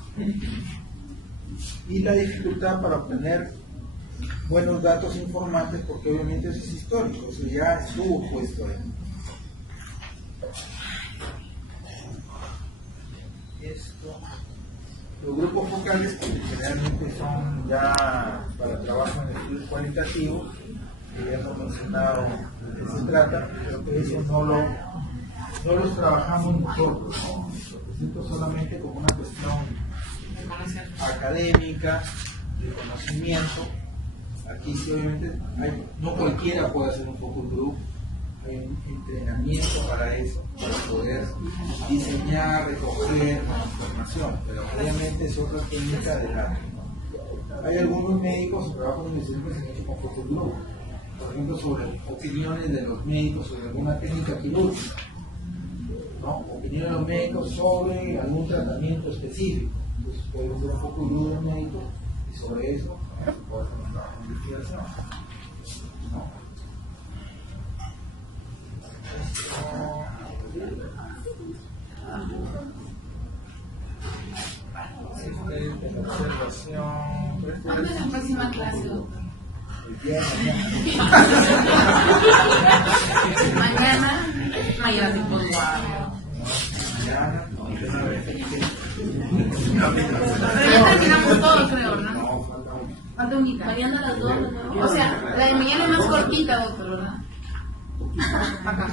Y la dificultad para obtener buenos datos informantes, porque obviamente eso es histórico, eso ya estuvo puesto ahí. Esto, los grupos focales, que generalmente son ya para trabajo en estudios cualitativos, que ya hemos mencionado de qué se trata, pero que eso no los trabajamos nosotros, ¿no? Lo presento solamente como una cuestión académica, de conocimiento. Aquí sí, obviamente, no cualquiera puede hacer un focus group, hay un entrenamiento para eso, para poder diseñar, recoger información, pero obviamente es otra técnica de arte, ¿no? Hay algunos médicos que trabajan en investigación que se han hecho con focus group, por ejemplo, sobre opiniones de los médicos sobre alguna técnica quirúrgica, ¿no? Opiniones de los médicos sobre algún tratamiento específico. Entonces podemos hacer un focus group de médicos y sobre eso se puede hacer un trabajo de investigación, ¿no? De la observación. ¿Cuándo es la próxima clase, doctor? Mañana tipo guardia. Mañana, Ya terminamos todo, creo, ¿no? no, falta uno. Falta unita. Mañana a las 2, ¿no? O sea, la de mañana es más cortita, doctor, ¿verdad? Acá.